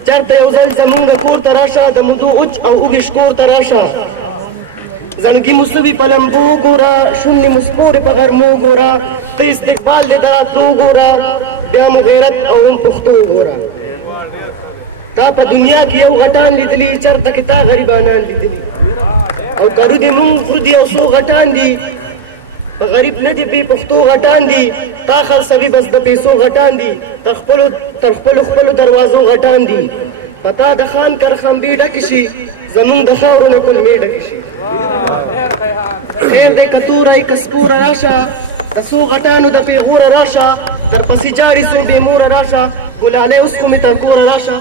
چېرته یو ځل زمونږ کور ته راشه د مودو اوچ او اوږې شکور ته راشه زنګي مو سوي په لمبو ګوره شونډې مو سپورې په غرمو ګوره ته استقبال دې د راتلو ګوره بیا مو غیرت او هم پښتو ګوره تا په دنیا کې یو غټان لیدلی چرته کې تا غریبانان لیدلی او کرو دې مونږ خو دې یو څو غټان دي په غریب نه دي بې پښتو غټان دي تا خرڅوي بس د پیسو غټان دي تر خپلو دروازو غټان دي په تا د خان کرخمبې ډکې شي زمونږ د خاورو نه کلمې ډکې شي خیر دی که توری که سپوره راشه د څو غټانو د پیغوره راشه درپسې جاري څو بې موره راشه ګلالۍ اوس خو مې تر کوره راشه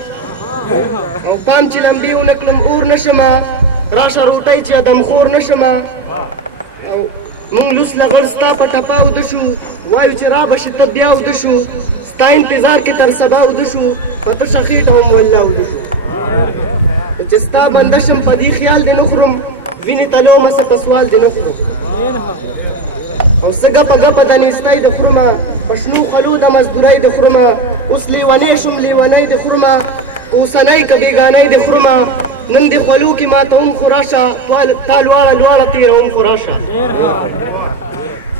او پام چې لمبې ونه کړم اور نه شمه راشه روټۍ چې ادمخور نه شمه او مونږ لوس لغړ ستا په ټپه اوده شو وایو چې را به شي ته بیا اوده شو ستا انتظار کې تر سبا اوده شو په تشه خېټه هم والله اوده شو چې ستا بنده شم په دې خیال دې نه خورم وینې تلومه څه په سوال دې نه خورم او څه ګپه ګپه د نیستۍ د خورمه په شنو خلو د مزدورۍ د خورمه اوس لیونی شم لیونی د خورمه اوسنۍ که بېګانۍ د خورمه نن دې خولو کې ماته هم خو راشه تا لواړه تېروم خو راشه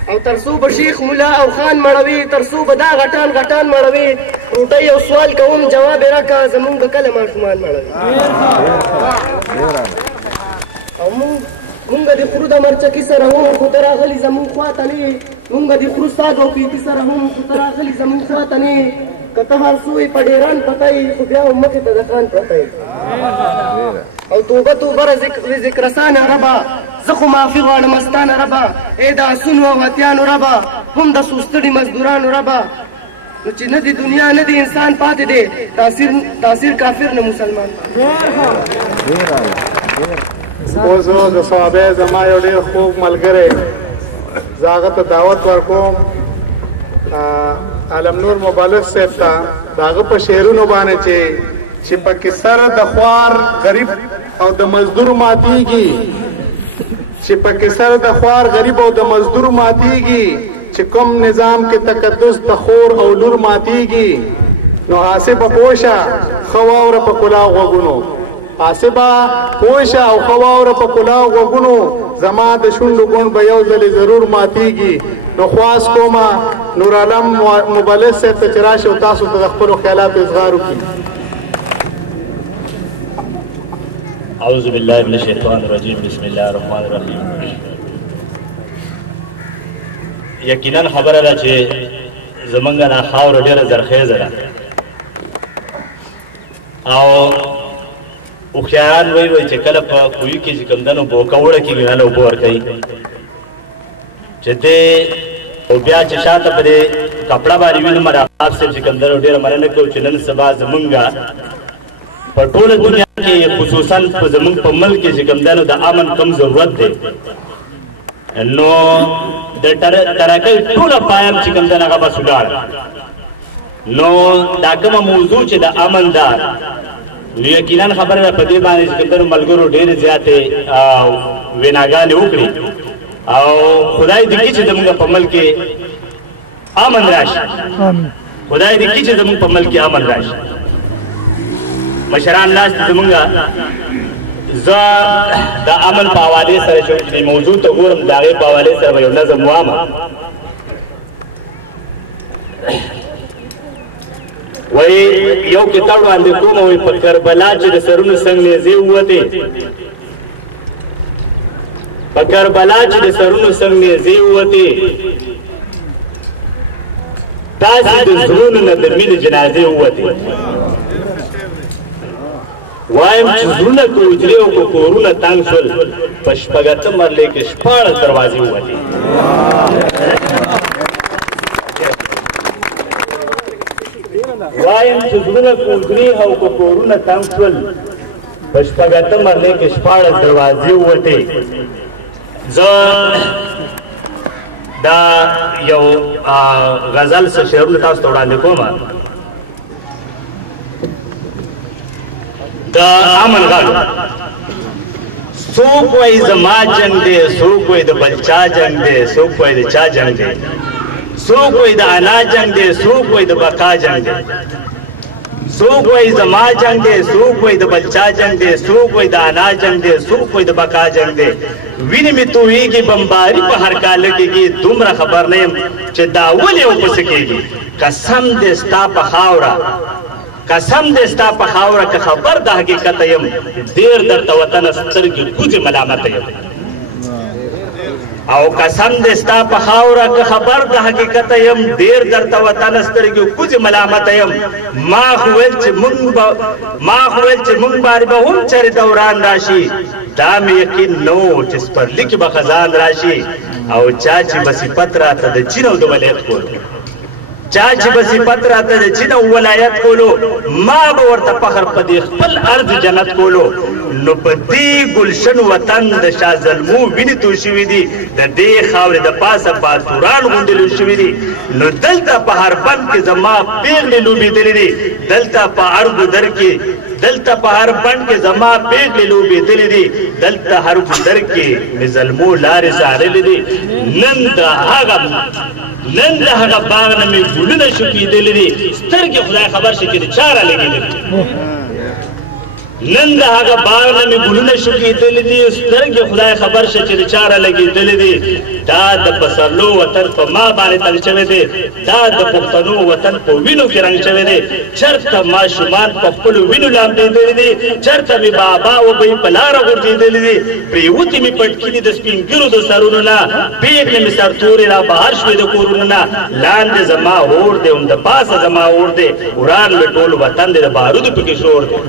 او تر څو به شیخ ملا او خان مړوي تر څو به دا غټان مړوي روټۍ یو سوال کوم جواب یې راکړه زمونږ به کله ماشومان مړوي او مونږ د خرو د مرچکي سره هم خو ته راغلي زمونږ خواته نه مونږ د خرو ساګ او پیتي سره هم خو ته راغلي زمونږ خواته نه که ته هر څو یې په ډېران پته یې خو بیا هم مخې ته د خان پرته یې او توبه ذکرسانه ربه زه خو معافي غواړم ستانه ربه ای د آسونو او هتیانو ربه هم د سوستړي مزدورانو ربه نو چې نه د دنیا نه د انسان پاتې دی تاثیر کافر نه مسلمان اوس د صحابه زما یو ډېر خوږ ملګری زه هغه ته دعوت ورکوم عالم نور مبالغ صاحب ته د هغه په شعرونو باندې چې پکې سر د خوار غریب او د مزدور ماتیږي چې پکې سر د خوار غریب او د مزدور ماتیږي چې کوم نظام کې تقدس د خور او لور ماتیږي نو حاسب پوشه خواور په کلاو غوګونو حاسبا پوشه او خواور په کلاو غوګونو زما د شونډو ګون به یو ځل ضرور ماتیږي نو خواس کومه نور عالم مبلغ صاحب ته چې راشه او تاسو ته د خپلو خیالاتو اظهار وکړي. اعوذ بالله من الشیطان الرجیم بسم الله الرحمن الرحیم. یقینا خبره ده چې زمونږ دا خاوره ډېره زرخیزه ده او هوښیاران وایي چې کله په کوهي کې چې کوم دنو بوکه وړه کېږي هله اوبه ورکوي چې دې او بیا چې شاته په دې کپړه باندې وینم راغاب صاحب چې کوم دنو ډېره مننه کوو چې نن سبا زمونږ په ټوله دنیا کې خصوصا په زمونږ په ملک کې چې کوم دنو د امن کم ضرورت دی نو د ترقۍ ټوله پایم چې کوم دنو هغه بس ولاړ نو دا کومه موضوع چې د امن ده نو یقینا خبره ده په دې باندې چې کوم دنو ملګرو ډېرې زیاتې ویناګانې وکړي او خدای دې کړي چې زمونږ په ملک کې امن راشي خدای دې کړي چې زمونږ په ملک کې امن راشي. مشران ناست زمونږ زه د امن په حوالې سره چې موضوع ته ګورم د هغې په حوالې سره به یو نظم وامه وایي یو کتاب وړاندې کوم وایي په کربلا چې د سرونو څنګ نیزې ووتې په کربلا چې د سرونو څنګ نیزې ووتې داسې د زړونو نه د مینې جنازې ووتې وایم چې زړونه که حجرې او که کورونه تنګ شول په شپږتم مرلې کې 14 دروازې ووتې وایم چې زړونه که حجرې او که کورونه تنګ شول په شپږتم مرلې کې 14 دروازې ووتې. زه دا یو غزل څه شعرونه تاسو ته وړاندې کوم د امن غږ څوک وایي زما جنګ دی څوک وایي د بل چا جنګ دی څوک وایي د چا جنګ دی څوک وایي د انا جنګ دی څوک وایي د بقا جنګ دی څوک وایي زما جنګ دی څوک وایي د بل چا جنګ دی څوک وایي د انا جنګ دی څوک وایي د بقا جنګ دی وینې مې تویږي بمباري په هر کال کېږي دومره خبر نه یم چې دا ولې ورپسې کېږي قسم دې ستا په خاوره قسم دې ستا په خاوره که خبر د حقیقت یم ډېر درته وطن سترګې کوزې ملامت یم او قسم دې ستا په خاوره که خبر د حقیقت یم ډېر درته وطن سترګې کوزې ملامت یم ما خو ویل چې مونږ باندې به هم چرې دوران راشي دا مې یقین نو چې سپرلي کې به خزان راشي او چا چې به صفت راته د چین او د ولایت کولو چا چې به صفت راته د چین او ولایت کولو ما به ورته فخر په دې خپل ارض جنت کولو نو په دې ګلشن وطن د شاه زلمو وینې توی شوي دي د دې خاورې د پاسه باتوران غوندې شوي دي نو دلته په هر بند کې زما پیغلې لوبېدلې دي دلته په هر ګودر کې دلته په هر بند کې زما پیغلې لوبېدلې دي دلته هر ګودر کې مې زلمو لارې څارلې دي نن د هغه باغ نه مې ګلونه شکېدلې دي سترګې خدای خبر شي چې چا رالګېدلې نن د هغه باغ نه مې ګلونه شکېدلې دي سترګې خدای خبر شه چې د چا رالګېدلې دي دا د پسرلو وطن په ما باندې تنګ شوی دی دا د پښتنو وطن په وینو کې رنګ شوی دی چېرته ماشومان په خپلو وینو لامبېدلي دي چېرته مې بابا وبۍ په لاره غورځېدلي دي پرېوتې مې پټکي دي د سپین ږیرو د سرونو نه پېغلې مې سرتورې را بهر شوې د کورونو نه لاندې زما اور دی هم د پاسه زما اور دی وران مې ټول وطن دی د بارودو پکې شور دی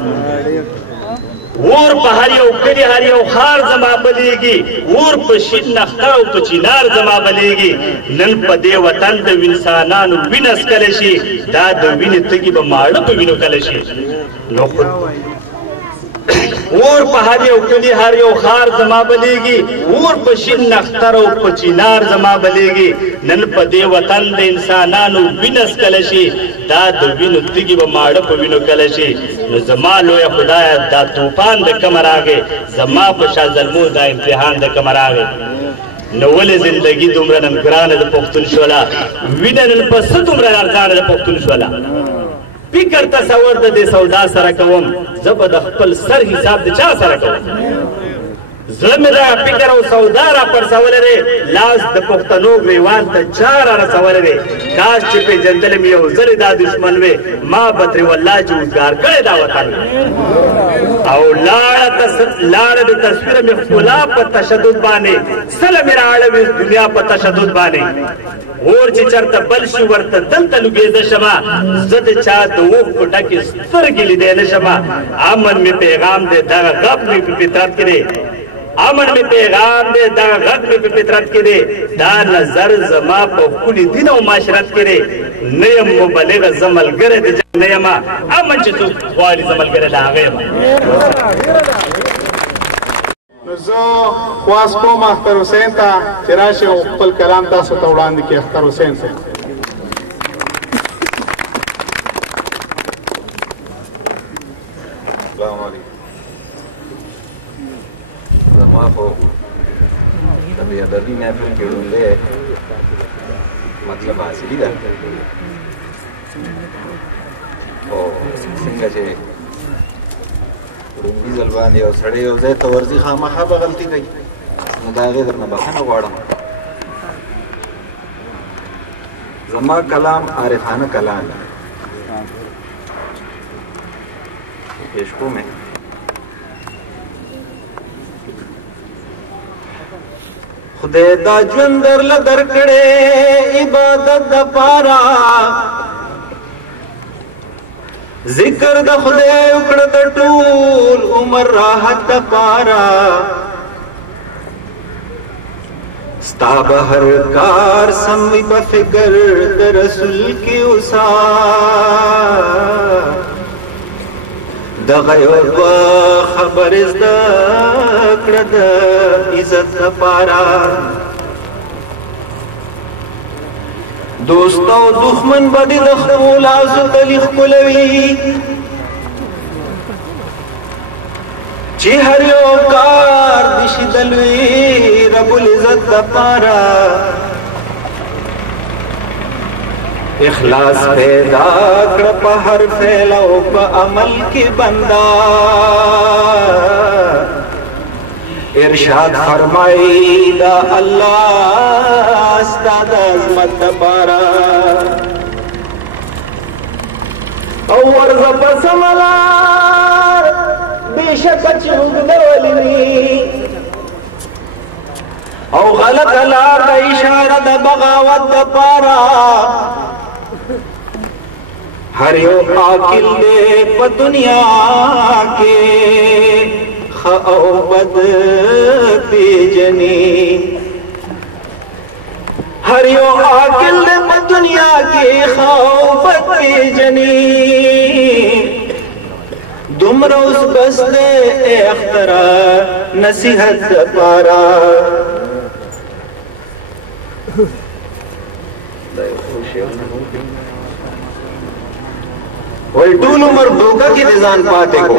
اور په هر یو کلي هر یو ښار زما بلیږي اور په شین نختر او په چینار زما بلیږي نن په دې وطن د انسانانو وینه څکلی شي دا د وینې تږي به ماړه په وینو کلی شي نو اور په هر یو کلي هر یو ښار زما بلیږي اور په شین نختر او په چینار زما بلیږي نن په دې وطن د انسانانو وینه څکلی شي دا د وینو تږي به ماړه په وینو کلی شي نو زما لویه خدایه دا توفان د کومه راغی زما په شاه زلمو دا امتحان د کومه راغی نو ولې زندګي دومره نن ګرانه د پښتون شوله وینه نن په څه دومره ارزانه د پښتون شوله فکر تصور د دې سودا سره کوم زه به د خپل سر حساب د چا سره کوم زړه مې دا فکر او سودا را پرسولی دی لاس د پښتنو ګریوان ته چا را رسولی دی کاش چې پېژندلی مې یو ځلې دا دشمن وې ما به ترې والله چې اوزګار کړی دا وطن او لاړه د تصویره مې ښکلا په تشدد باندې سله مې رااړوي دنیا په تشدد باندې اور چې چرته بل شي ورته دلته لوګېده شمه زه د چا د اوښ په ډکې سترګې لیدی نه شمه امن مې پیغام دی دغه غږ مې په فطرت کې دی امن مې پیغام دی دغه غږ مې په فطرت کې دی دا نظر زما په ښکلي دین او معاشرت کې دی نه یم مبلغه زه ملګری د جنګ نه یمه امن چې څوک غواړي زه ملګری د هغه یمه زه خواست کوم اختر حسین ته چې راشي او خپل کلام تاسو ته وړاندې کړي اختر حسین صاحب السلام علیکم زما په د بیادربي محفل کې لومړی مطلب حاصلي ده او څنګه چې لومړي ځل باندې یو سړی یو ځای ته ورځي خامخا به غلطي کوي نو د هغې درنه بخښنه غواړم زما کلام عارفانه کلام دی پیش کومې خدای دا ژوند درله درکړې عبادت دپاره ذکر د خدای وکړه د ټول عمر راحت دپاره ستا به هر کار سم وي په فکر د رسول کې اوسه دغه یو خبرې زده کړه د عزت دپاره دوست او دښمن به دې د خپلو لاسو تلي ښکلوي چې هر یو کار دې شي د لوی رب العزت دپاره اخلاص پیدا کړه په هر فعل او په عمل کې بندا ارشاد فرمایي دا الله ستا د عظمت دپاره او ورځه په سمه لار بېشکه چې اوږدولي او غلط لار د اشاره د بغاوت دپاره هر یو عاقل دی په دنیا کې ښه او بد پیژني هر یو عاقل دی په دنیا کې ښه او بد پیژني دومره اوس بس دی اختراع نصیحت دپاره وही टूल उमर धोखा के निजान पाते को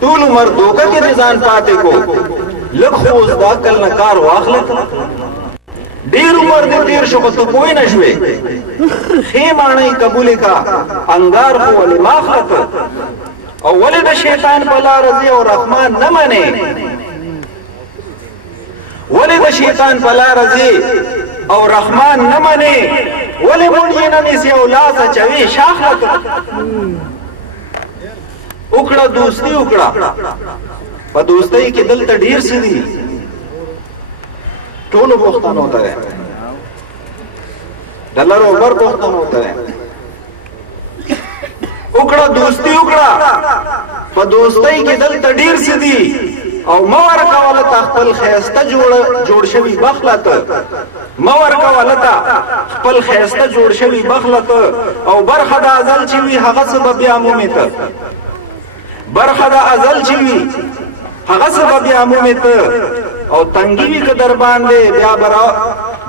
टूल उमर धोखा के निजान पाते को लख खोज दा कल नकार वाखलत देर उमर दे देर शो तो कोई न शुए खेमाणे कबूले का अंगार को वली माखलत और वले द शैतान बला रजी और रहमान न माने वले द शैतान बला रजी और रहमान न माने वले मुंडी ननी से औलाद चवी शाखलत उकड़ा दोस्ती उकड़ा पर दोस्ती के दिल त ढेर सीधी टोलो बोख्तान होता है डलर ओवर बोख्तान होता है उकड़ा दोस्ती उकड़ा पर दोस्ती के दिल त ढेर सीधी او مور کوله خپل خيسته جوړ شوی بخلت مور کوله خپل خيسته جوړ شوی بخلت او برخه د ازل چې وی هغه سبب بیا مومت برخه د ازل چې وی هغه سبب بیا مومت او تنګي وی قدر باندې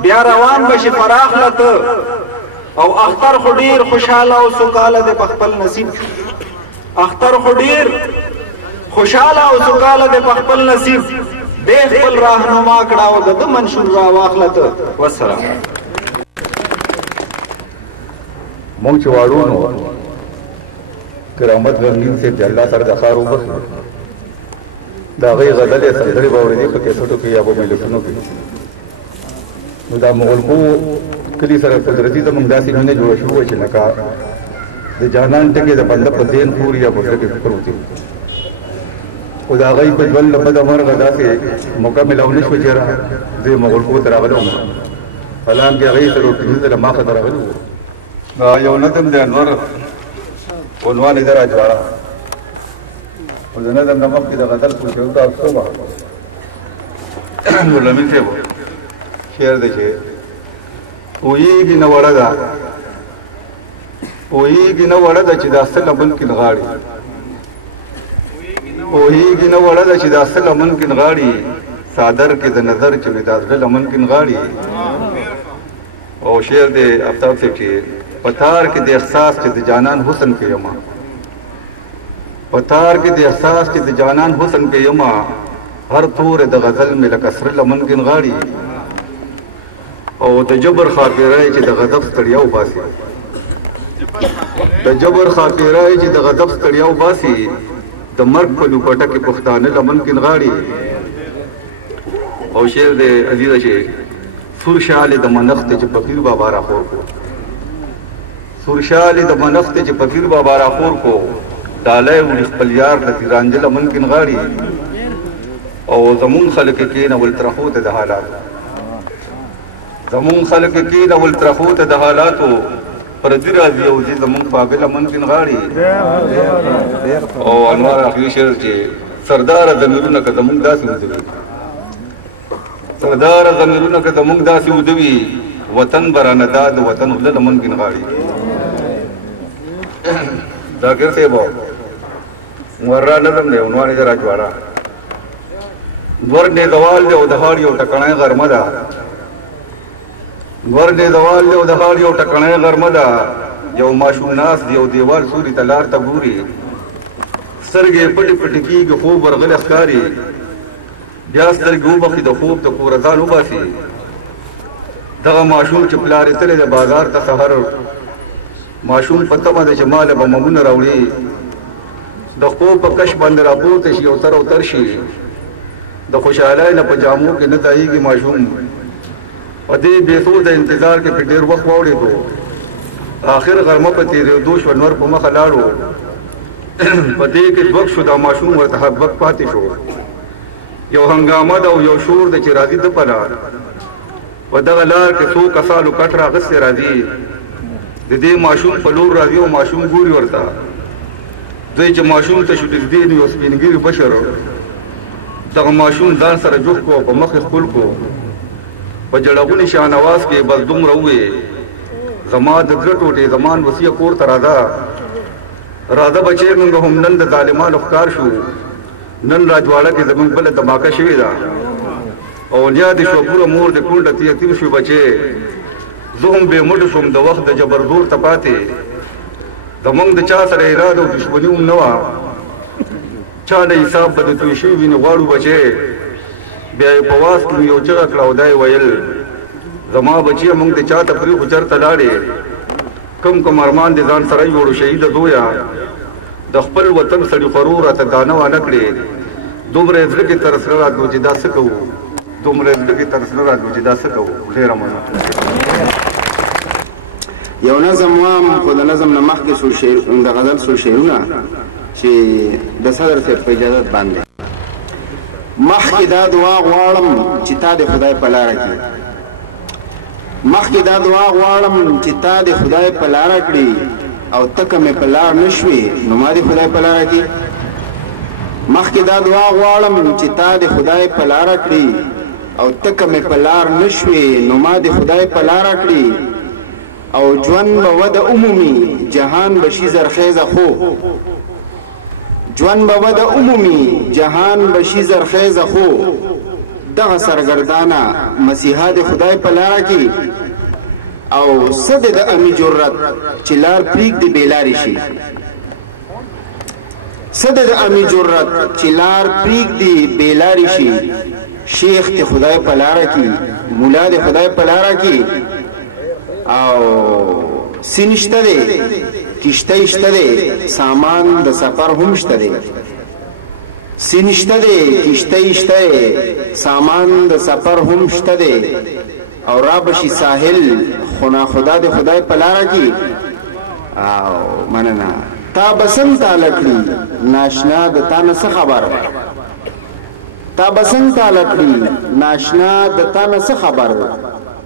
بیا روان بشي فراخلت او اختر خډیر خوشاله او سوکاله د خپل نصیب اختر خډیر خوشاله او سوکاله د خپل نصیب د خپل راهنما کړه او د منشور را واخلت والسلام مونږ چې واړو نو کرامت غنین سے الله سره د خار وبخ دا غي غزل سندري باور دي په کیسټو کې یا په ملتونو کې نو دا مغلقو کلی سره قدرتي د موږ داسې مینه جوړ شو چې لکه د جانان ټکي د بنده په دین پوری یا په ټکي فکر وتی او دا غي په ول په د مرغه داسې مکمل او نشو چیرې د مغلقو تر غلو فلان کې غي تر په ما خطر غلو دا یو ندم د انور عنوان درا جوړه او د ندم د مخ کې د غدل په شو دا څه ولمن ته شعر دی چې وېږي نه وړه ده وېږي نه وړه ده چې دا اصل ممکن غاړي وېږي نه وړه ده چې دا اصل ممکن غاړي صادر کې د نظر چې دا اصل ممکن غاړي او شعر دی افتاب سے چې پتار کې د احساس چې د جانان حسن کې یما پتار کې د احساس چې د جانان حسن کې یما هر تور د غزل مې لکه سر ممکن غاړي او د جبر خاطرای چې د غضب ستړیا وباسي د جبر خاطرای چې د غضب ستړیا وباسي د مرګ په لوپټه کې پښتانه لمنکن غاړي او شعر د عزیز شیخ سورشال د منخت چې فقیر بابا را خور کو سورشال د منخت چې فقیر بابا را خور کو ډالای ول خپل یار د تیرانجل منکن غاړي او زمون خلک کې نه ول ترخو ته د حالات زمون خلک کې نه ول ترخو ته د حالاتو پر دې راځي او دې زمون پاګل منکن غاړي او انوار اخیری شعر چې سردار زمیرونه که زمون داسې ودوي سردار زمیرونه که زمون داسې ودوي وطن برانه داد وطن ولله منکن غاړي ذاکر صاحب ورا نظم دی عنوان یې راجواړه ور نه دوال دی او د هاړ یو ټکړای غرمه ده ور نه دوال دی او د هاړ یو ټکړای غرمه ده یو ماشوم ناس دی او دیوال سوري تلار ته ګوري سترګې پټ پټ کیږي خوب ورغل ښکاری بیا سترګې وبخي د خوب د کورځان وباسي دغه ماشوم چې پلارې تلې د بازار ته سحر ماشوم پته باندې چې مال به ممون راوړي د خوب په کش باندې راپورته شي او تر او تر شي د خوشحالۍ نه په جامو کې نه ځایږي ماشوم په دې بېسوده انتظار کې په ډېر وخت واوړېدو آخر غرمه په تېرېدو شو نور په مخه لاړو په دې کې دوک شو دا ماشوم ورته حبک پاتې شو یو هنګامه ده او یو شور ده چې راځي ده په لار په دغه لار کې څو کسانو کټ راغستې راځي د دې ماشوم په لور راځي او ماشوم ګوري ورته دوی چې ماشوم ته شو نږدې نو یو سپینګیري بشر دغه ماشوم ځان سره جوخ کو په مخ خپل کو په جړغوني شاهنواز کې بس دومره وې زما د زړه ټوټې زمان وصیه کور ته راځه بچی موږ هم نن د ظالمانو ښکار شو نن راجواړه کې زموږ بله دماکه شوې ده او نیا دې شو پوره مور د کونډه یتیم شو بچی زه هم بې مټ شوم د وخت د جبر زور ته پاتې زموږ د چا سره اراده او دشمني هم نه وه چا نه حساب به د توی شوي وینې غواړو بچی بیا یې په واس کې مې یو چغه کړه او دا یې ویل زما بچیه موږ د چا تفریح خو چرته لاړې کم ارمان دې ځان سره جوړو شهیده زویه د خپل وطن سړي خورو راته دانه وانه کړې دومره یې زړه کې ترس نه راتلو چې دا څه کوو دومره یې زړه کې ترس نه راتلو چې دا څه کوو ډېره مننه یو نظم وام خو د نظم نه مخکې د غزل څو شعرونه چې د صدر صاحب په اجازت باندې مخکې دا دعا غواړم چې تا د خدای په لاره کې مخکې دا دعا غواړم چې تا د خدای په لاره کړي او ته که مې په لار نه شوې نو ما د خدای په لاره کې مخکې دا دعا غواړم چې تا د خدای په لاره کړي او ته که مې په لار نه شوې نو ما د خدای په لاره کړي او ژوند به وده عمومي جهان به شي زرخیزه خو ژوند به وده عمومي جهان به شي زرخیزه خو دغه سرګردانه مسیحا د خدای په لاره کې او صد د امی جرأت چې لار پرېږدي بېلارې شي صد د امی جرأت چې لار پرېږدي بېلارې شي شیخ د خدای په لاره کې مولا د خدای په لاره کې او سینشته دی کشته شته دی سامان د سفر هم شته دی سینشته دی کشته شته دی سامان د سفر هم شته دی او را بشي ساحل خنا خدا د خدای په لاره کې او مننه تا بسن تا لکړي ناشنا د تا نه څه خبر تا بسن تا لکړي ناشنا د تا نه څه خبر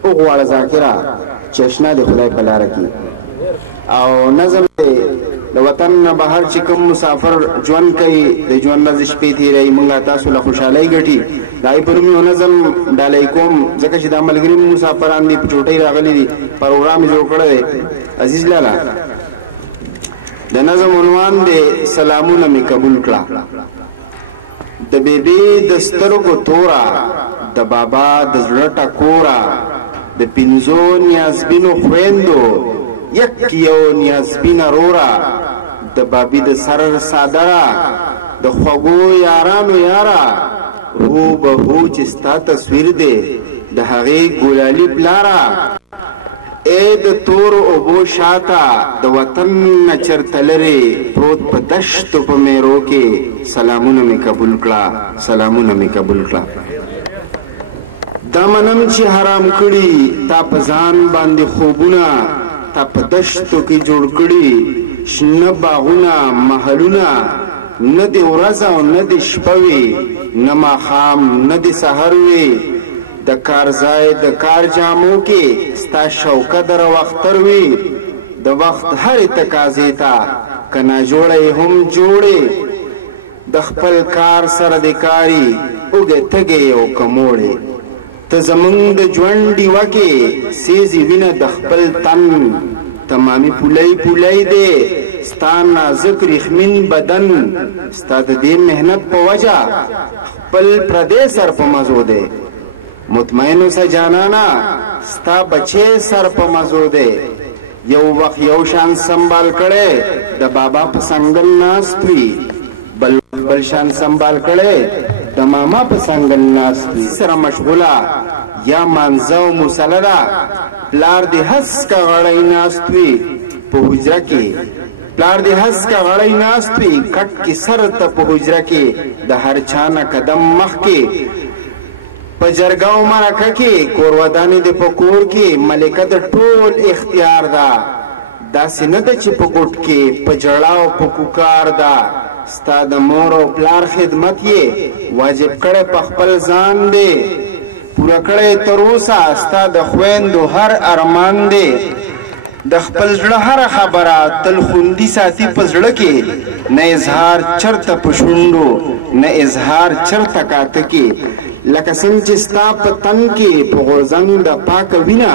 او غواړه ذاکره چشنا د خدای په لاره کې او نظم د وطن نه بهر چې کوم مسافر ژوند کوي د ژوند نه شپې تېروي موږ تاسو له خوشحالۍ ګټي دا یې پر مې نظم ډالۍ کوم ځکه چې دا ملګري مسافران دي په چوټۍ راغلي دي پروګرام یې جوړ کړی دی عزیز لالا د نظم عنوان دی سلامونه مې قبول کړه د بیبي د سترګو تورا د بابا د زړه ټکورا د پنځو نیازبینو خویندو یک یو نیازبین رورا د بابي د سر صادره د خوږو یارانو یارا هو به هو چې ستا تصویر دی د هغې ګلالي پلاره ای د تورو اوبو شاته د وطن نه چرته لرې پروت په دشتو په میرو کې سلامونه مې قبول کړه سلامونه مې قبول کړه دا منم چې حرام کړي تا په ځان باندې خوبونه تا په دشتو کې جوړ کړي شنه باغونه محلونه نه د ورځ او نه د شپه وي نه ماښام نه د سحر وي د کار ځای د کار جامو کې ستا شوکه در وختر وي د وخت هرې تقاضې ته که ناجوړی هم جوړې د خپل کار سره د کاري اوږې تږې او کموړې ته زمونږ د ژوند ډیوه کې سیزي وینه د خپل تن تمامي پولی پولی دی ستا نازک ریخمین بدن ستا د دې محنت په وجه خپل پردی سر په مزو دی مطمئن اوسه جانانا ستا بچی سر په مزو دی یو وخت یو شان سنبال کړی د بابا په څنګل ناست وي بل شان سنبال کړی د ماما په څنګل ناست وي سره مشغوله یا مانځه او مسله ده پلار دې هسکه غړی ناست وي په حجره کې پلار دې هسکه غړی ناست وي کټ کې سر ته په حجره کې د هر چا نه قدم مخکې په جرګه او مرکه کې کور ودانې د په کور کې ملکه د ټول اختیار ده داسې نه ده چې په ګوټ کې په جړا او په کوکار ده ستا د مور او پلار خدمت یې واجب کړی په خپل ځان دی پوره کړی تر اوسه ستا د خویندو هر ارمان دی د خپل زړه هره خبره تل خوندي ساتي په زړه کې نه اظهار چرته په شونډو نه اظهار چرته کاته کې لکه څنګه چې ستا په تن کې په غورځنګ د پاکه وینه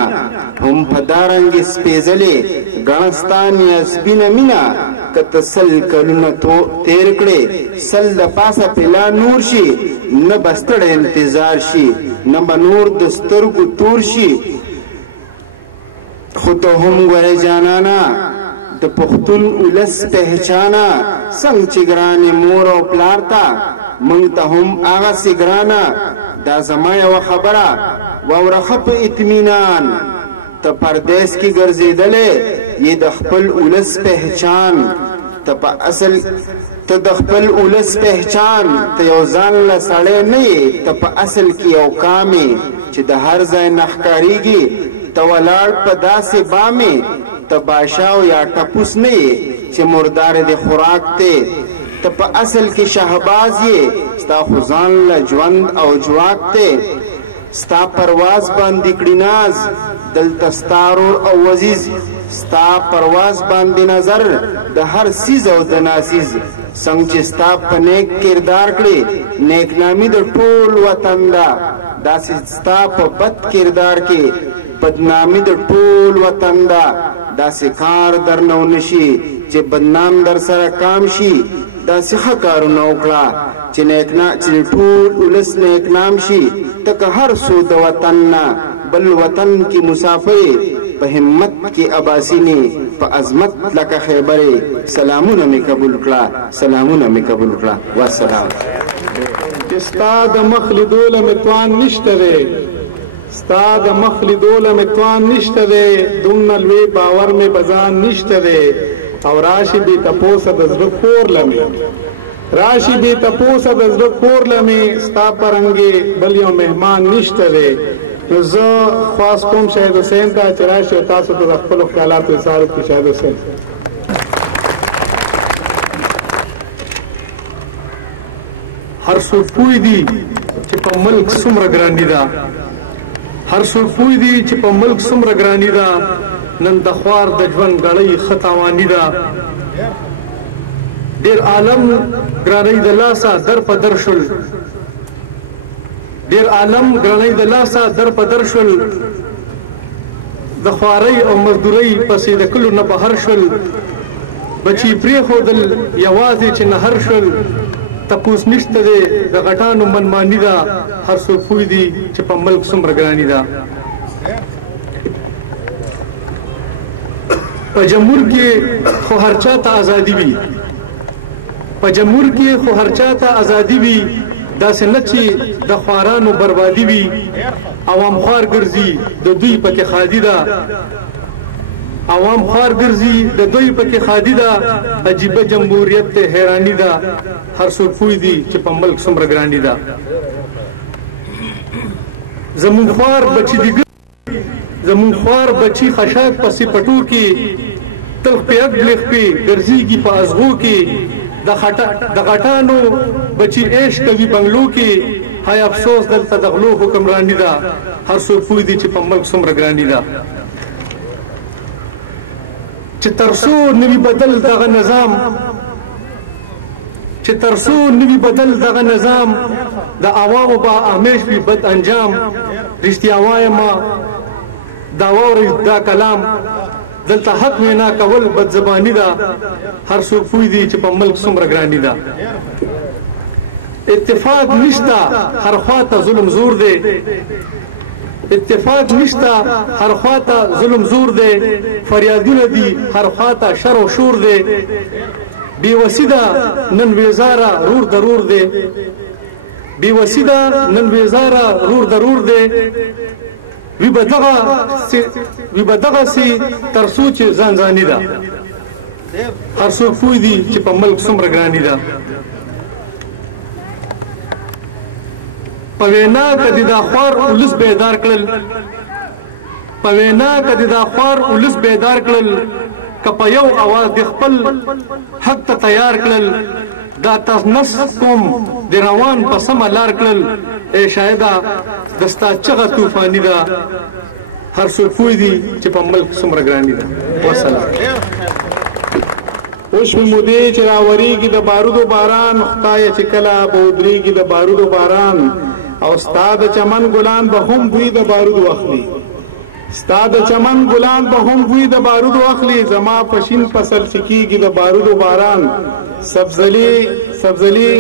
هم په دارنګې سپېڅلې ګڼه ستا نیه سپینه مینه که ته سل کلونه تېر کړې سل د پاسه پیلا نور شي نه به ستړی انتظار شي نه به نور د سترګو تور شي خو ته هم ګورې جانانا د پښتون ولس پهچانا څنګه چې ګرانې مور او پلار ته موږ ته هم هغسې ګرانه دا زما یوه خبره واوره ښه په اطمینان ته پردیس کې ګرځېدلی یې د خپل ولس پهچان ته په اصل ته د خپل ولس پهچان ته یو ځان له سړی نه یې ته په اصل کې یو کام یې چې د هر ځای نه ښکارېږي ته ولاړ په داسې بامې ته بادشاه یا ټپوس نه یې چې مردار د خوراک دی ته په اصل کې شهباز یې ستا خو ځان له ژوند او جواک دی ستا پرواز باندې کړي ناز دلته ستا رور او عزیز ستا پرواز باندې نظر د هر سیز او د ناسیز څنګه چې ستا په نیک کردار کړي نیکنامي د ټول وطن ده داسې ستا په بد کردار کې بدنامي د ټول وطن ده داسې کار درنه ونشي چې بدنام در سره کام شي داسې ښه کارونه وکړه چې ټول ولس نیکنام شي ته که هر څو د وطن نه بل وطن کې مسافر په همت کې اباسینې په عظمت لکه خیبرې سلامونه مې قبول کړه سلامونه مې قبول کړه والسلام چې ستا د مخ لیدوله مې توان نشته دی ستا د مخ لیدوله مې توان نشته دی دومره لوی باور مې په ځان نشته دی او راشي بې تپوسه د زړه کور لمې راشي بې تپوسه د زړه کور لمې ستا په رنګې بل یو مهمان نشته دی نو زه خواست کوم شهید حسین ته چې راشي او تاسو ته د خپلو خیالاتو اظهار وکړي شهید حسین هر څوک پوه دي چې په ملک څومره ګراني ده هر څوک پوه دي چې په ملک څومره ګراني ده نن د خوار د ژوند ګړۍ ښه تاواني ده ډېر عالم ګرانۍ د لاسه در په در شول ډېر عالم ګرانۍ د لاسه در په در شول د خوارۍ او مزدورۍ پسې د کلو نه بهر شول بچي پرېښودل یوازې چې نهر شول تپوس نشته دی د غټانو منماني ده هر څوک پوه دي چې په ملک څومره ګراني ده په جمهور کې خو هر چا ته ازادي وي په جمهور کې خو هر چا ته ازادي وي داسې نه چې د خوارانو بربادي وي عوام خوار ګرځي د دوی پکې خادي ده عوام خوار ګرځي د دوی پکې خادي ده عجیبه جمهوریت ته حیراني ده هر څوک پوه دي چې په ملک څومره ګراني ده زمونږ خوار بچي دي زمون خوار بچی خشاک پسې پټو کې تل پیګ لخ په ګرځيږي په ازغو کې د غټانو بچی عيش کوي بنگلو کې هاي افسوس دلته د غلو حکمرانی ده هر څوک پوه دي چې په ملک څومره ګراني ده چې ترسو نوي بدل دغه نظام چې ترسو نوي بدل دغه نظام د عوامو به همیش وي بد انجام رښتیا وایم دا واورئ دا کلام دلته حق وینا کول بد زبانی ده هر څوک پوه دي چې په ملک څومره ګراني ده اتفاق نشته هر خواته ظلم زور دی اتفاق نشته هر خواته ظلم زور دی فریادونه دي هر خواته شر او شور دی بې وسیده نن ویزاره رور ضرور دی بې وسیده نن ویزاره رور ضرور دی وی به دغسې تر څو چې ځان ځاني ده هر څوک پوه دي چې په ملک څومره ګراني ده په وینا که د دا خوار ولس بیدار کړل په وینا که د دا خوار ولس بیدار کړل که په یو اواز د خپل حق ته تیار کړل دا تاسو نس کوم د روان په سمه لار کړل ای شاهده د ستا چغه طوفاني ده هر څوک پوه دي چې په ملک څومره ګراني ده وسلام اوس مې مودې چې راورېږي د بارودو باران خدایه چې کله به ودرېږي د بارودو باران او ستا د چمن ګلان به هم بوی د بارودو اخلي ستا د چمن ګلان به هم بوی د بارودو اخلي زما په شین فصل چې کېږي د بارودو باران سبزلي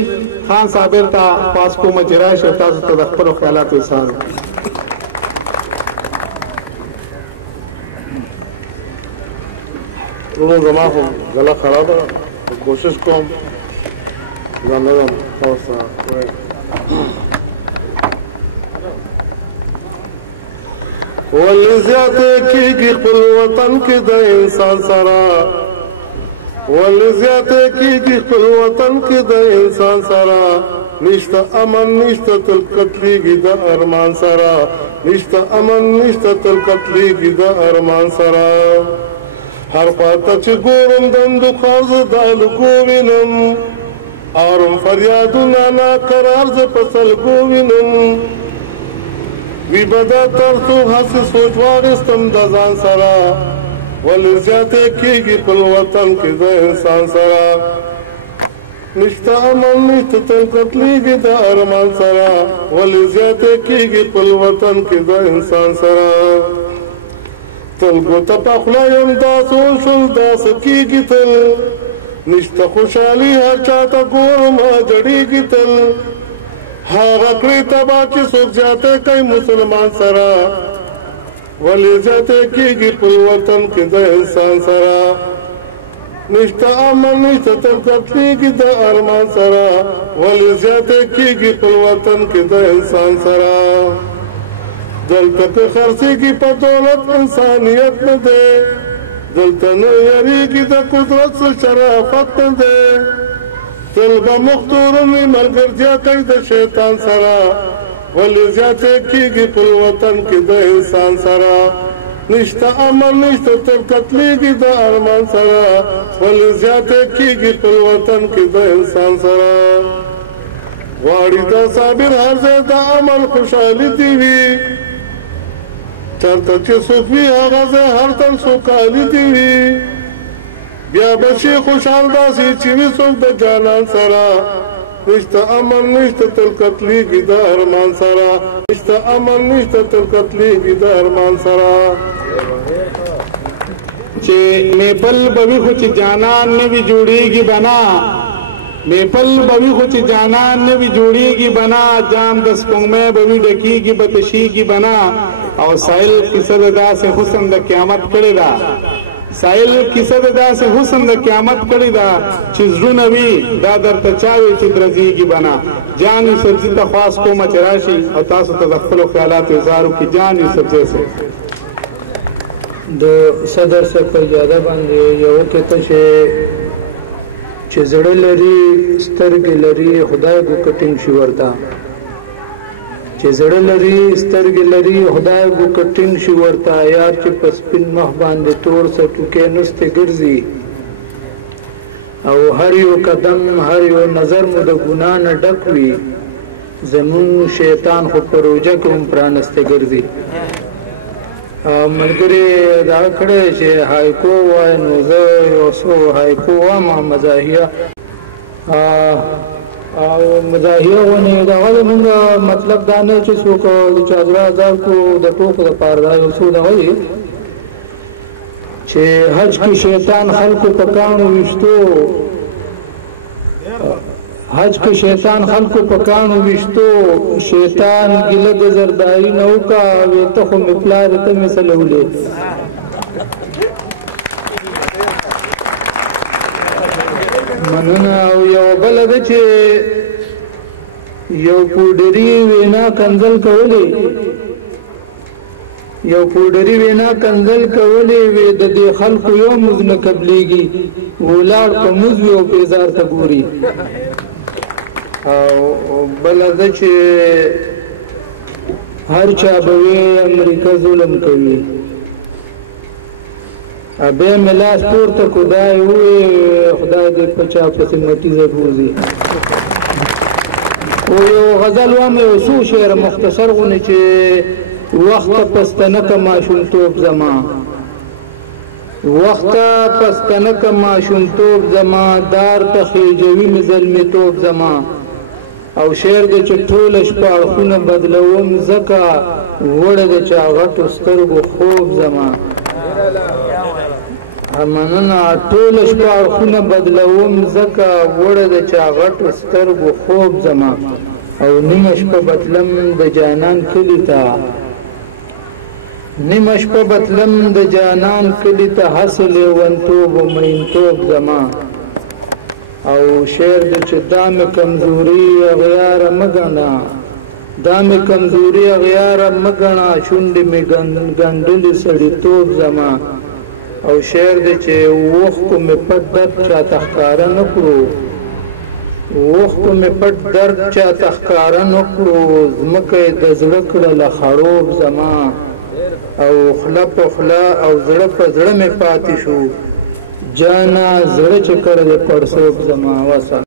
خان صابر ته پاس کومه چې راشي او تاسو ته د خپلو خیالاتو اظهار ورونو زما خو غله خرابه ده کوشش کوم ځان نه تاسو ولې زیاته کېږي خپل وطن کې د انسان سره ولې زیاته کېږي خپل وطن کې د انسان سره نشته امن نشته تل قتلېږي د ارمان سره نشته امن نشته تل قتلېږي د ارمان سره هر خواته چې ګورم دندو خار زه دالګو وینم اورم فریادونه ناقرار زه په سلګو وینم وی بدا ترسو هسې سوچ واخیستم د ځان سره ولې زیاتې کېږي خپل وطن کې د انسان سره نشته امن نشته تل قتلېږي د ارمان سره ولې زیاتې کېږي خپل وطن کې د انسان سره تل ګوته په خوله یم داسې وشول داسې کېږي تل نشته خوشحالي هر چا ته ګورم جړېږي تل هغه کړی تباه چې څوک زیاته کوي مسلمان سره ولې زیاته کېږي خپل وطن کې د انسان سره نشته امن نشته تل قتلېږي د ارمان سره ولې زیاته کېږي خپل وطن کې د انسان سره دلته که خرڅېږي په دولت انسانیت نه دی دلته نه یریږي د قدرت څه شرافت نه دی تل به مختورن وي ملګرتیا کوي د شیطان سره ولې زیاتې کېږي خپل وطن کې د انسان سره نشته امن نشته تل قتلېږي د ارمان سره ولې زیاتې کېږي خپل وطن کې د انسان سره غواړي د صابر هر ځای د امن خوشحالي دي وي چرته چې څوک وي هغه ځای هر تن سوکالي دي وي بیا به شي خوشحال داسې چې وي څوک د جانان سره نشته امن نشته تل قتلېږي د ارمان سره نشته امن نشته تل قتلېږي د ارمان سره چې میپل به وي خو چې جانان نه وي جوړېږي بنا میپل به وي خو چې جانان نه وي جوړېږي بنا جام د سپوږمۍ به وي ډکېږي به تشېږي بنا او ساحل کیسه د داسې حسن د قیامت کړې ده ساحل کیسه د داسې حسن د قیامت کړې ده چې زړونه وي دا درته چا وي چې درځېږي بنا جان یوسفزي ته خواست کومه چې راشي او تاسو ته د خپلو خیالاتو اظهار وکړي جان یوسفزي صاحب د صدر صاحب په اجازه باندې یو کته چې زړه لري سترګې لري خدای کو کټینګ شي ورته چې زړه لري سترګې لري خدای کو کټینګ شي ورته یار چې په سپین مخ باندې تور سټوکې نسته ګرځي او هر یو قدم هر یو نظر مو د ګناه نه ډک وي زمون شیطان خو پروژه کوم پرانسته ګرځي ملګری دا کړی چې هایکو وای نو زه یو څو هایکو وایم مزاحیه او مزاحیه ونې دغه زمونږ مطلب دا نه چې څوک د چادره ځار کو د ټوکو دپاره دا یو څو دغه دي چې حج کې شیطان خلکو په کاڼو ویشتو حج کې شیطان خلکو په کاڼو ویشتو شیطان ګیله د زرداري نه وکړه وې ته خو مې پلار ته مې سلولې مننه او یو بله ده چې یو پوډري وینا کنځل کولی یو پوډري وینا کنځل کولی وې د دې خلکو یو مز نه قبلېږي ولاړ په مز وي او پیزار ته ګوري او بله ده چې هر چا به وی امریکا ظلم کوي بیا مې لاس پورته کړو دا یې وویې خدای دې په چا پسې مټیزه بوځي او یو غزل وایم یو څو شعر مختصر غوندې چې وخته پستنکه ماشومتوب زما وخته پستنکه ماشومتوب زما دار ته خېجوي مې زلمیتوب زما او شعر دی چې ټوله شپه اړخونه بدلوم ځکه وړه د چا غټو سترګو خوب زما مننه ټوله شپه اړخونه بدلوم ځکه وړه د چا غټو سترګو خوب زما او نیمه شپه بتلم د جانان کلي ته نیمه شپه بتلم د جانان کلي ته هسې لیونتوب و مینتوب زما او شعر د چې دا مې کمزوري اغیاره مه ګڼه دا مې کمزوري اغیاره مه ګڼه شونډې مې ګنډلې سړیتوب زما او شعر دی چې اوښکو مې پټ درد چاته ښکاره نه کړو اوښکو مې پټ درد چاته ښکاره نه کړو ځمکه یې د زړه کړله خړوب زما او خوله په خوله او زړه په زړه مې پاتې شو جانا زړه چې کړی د پړسوب زما وسه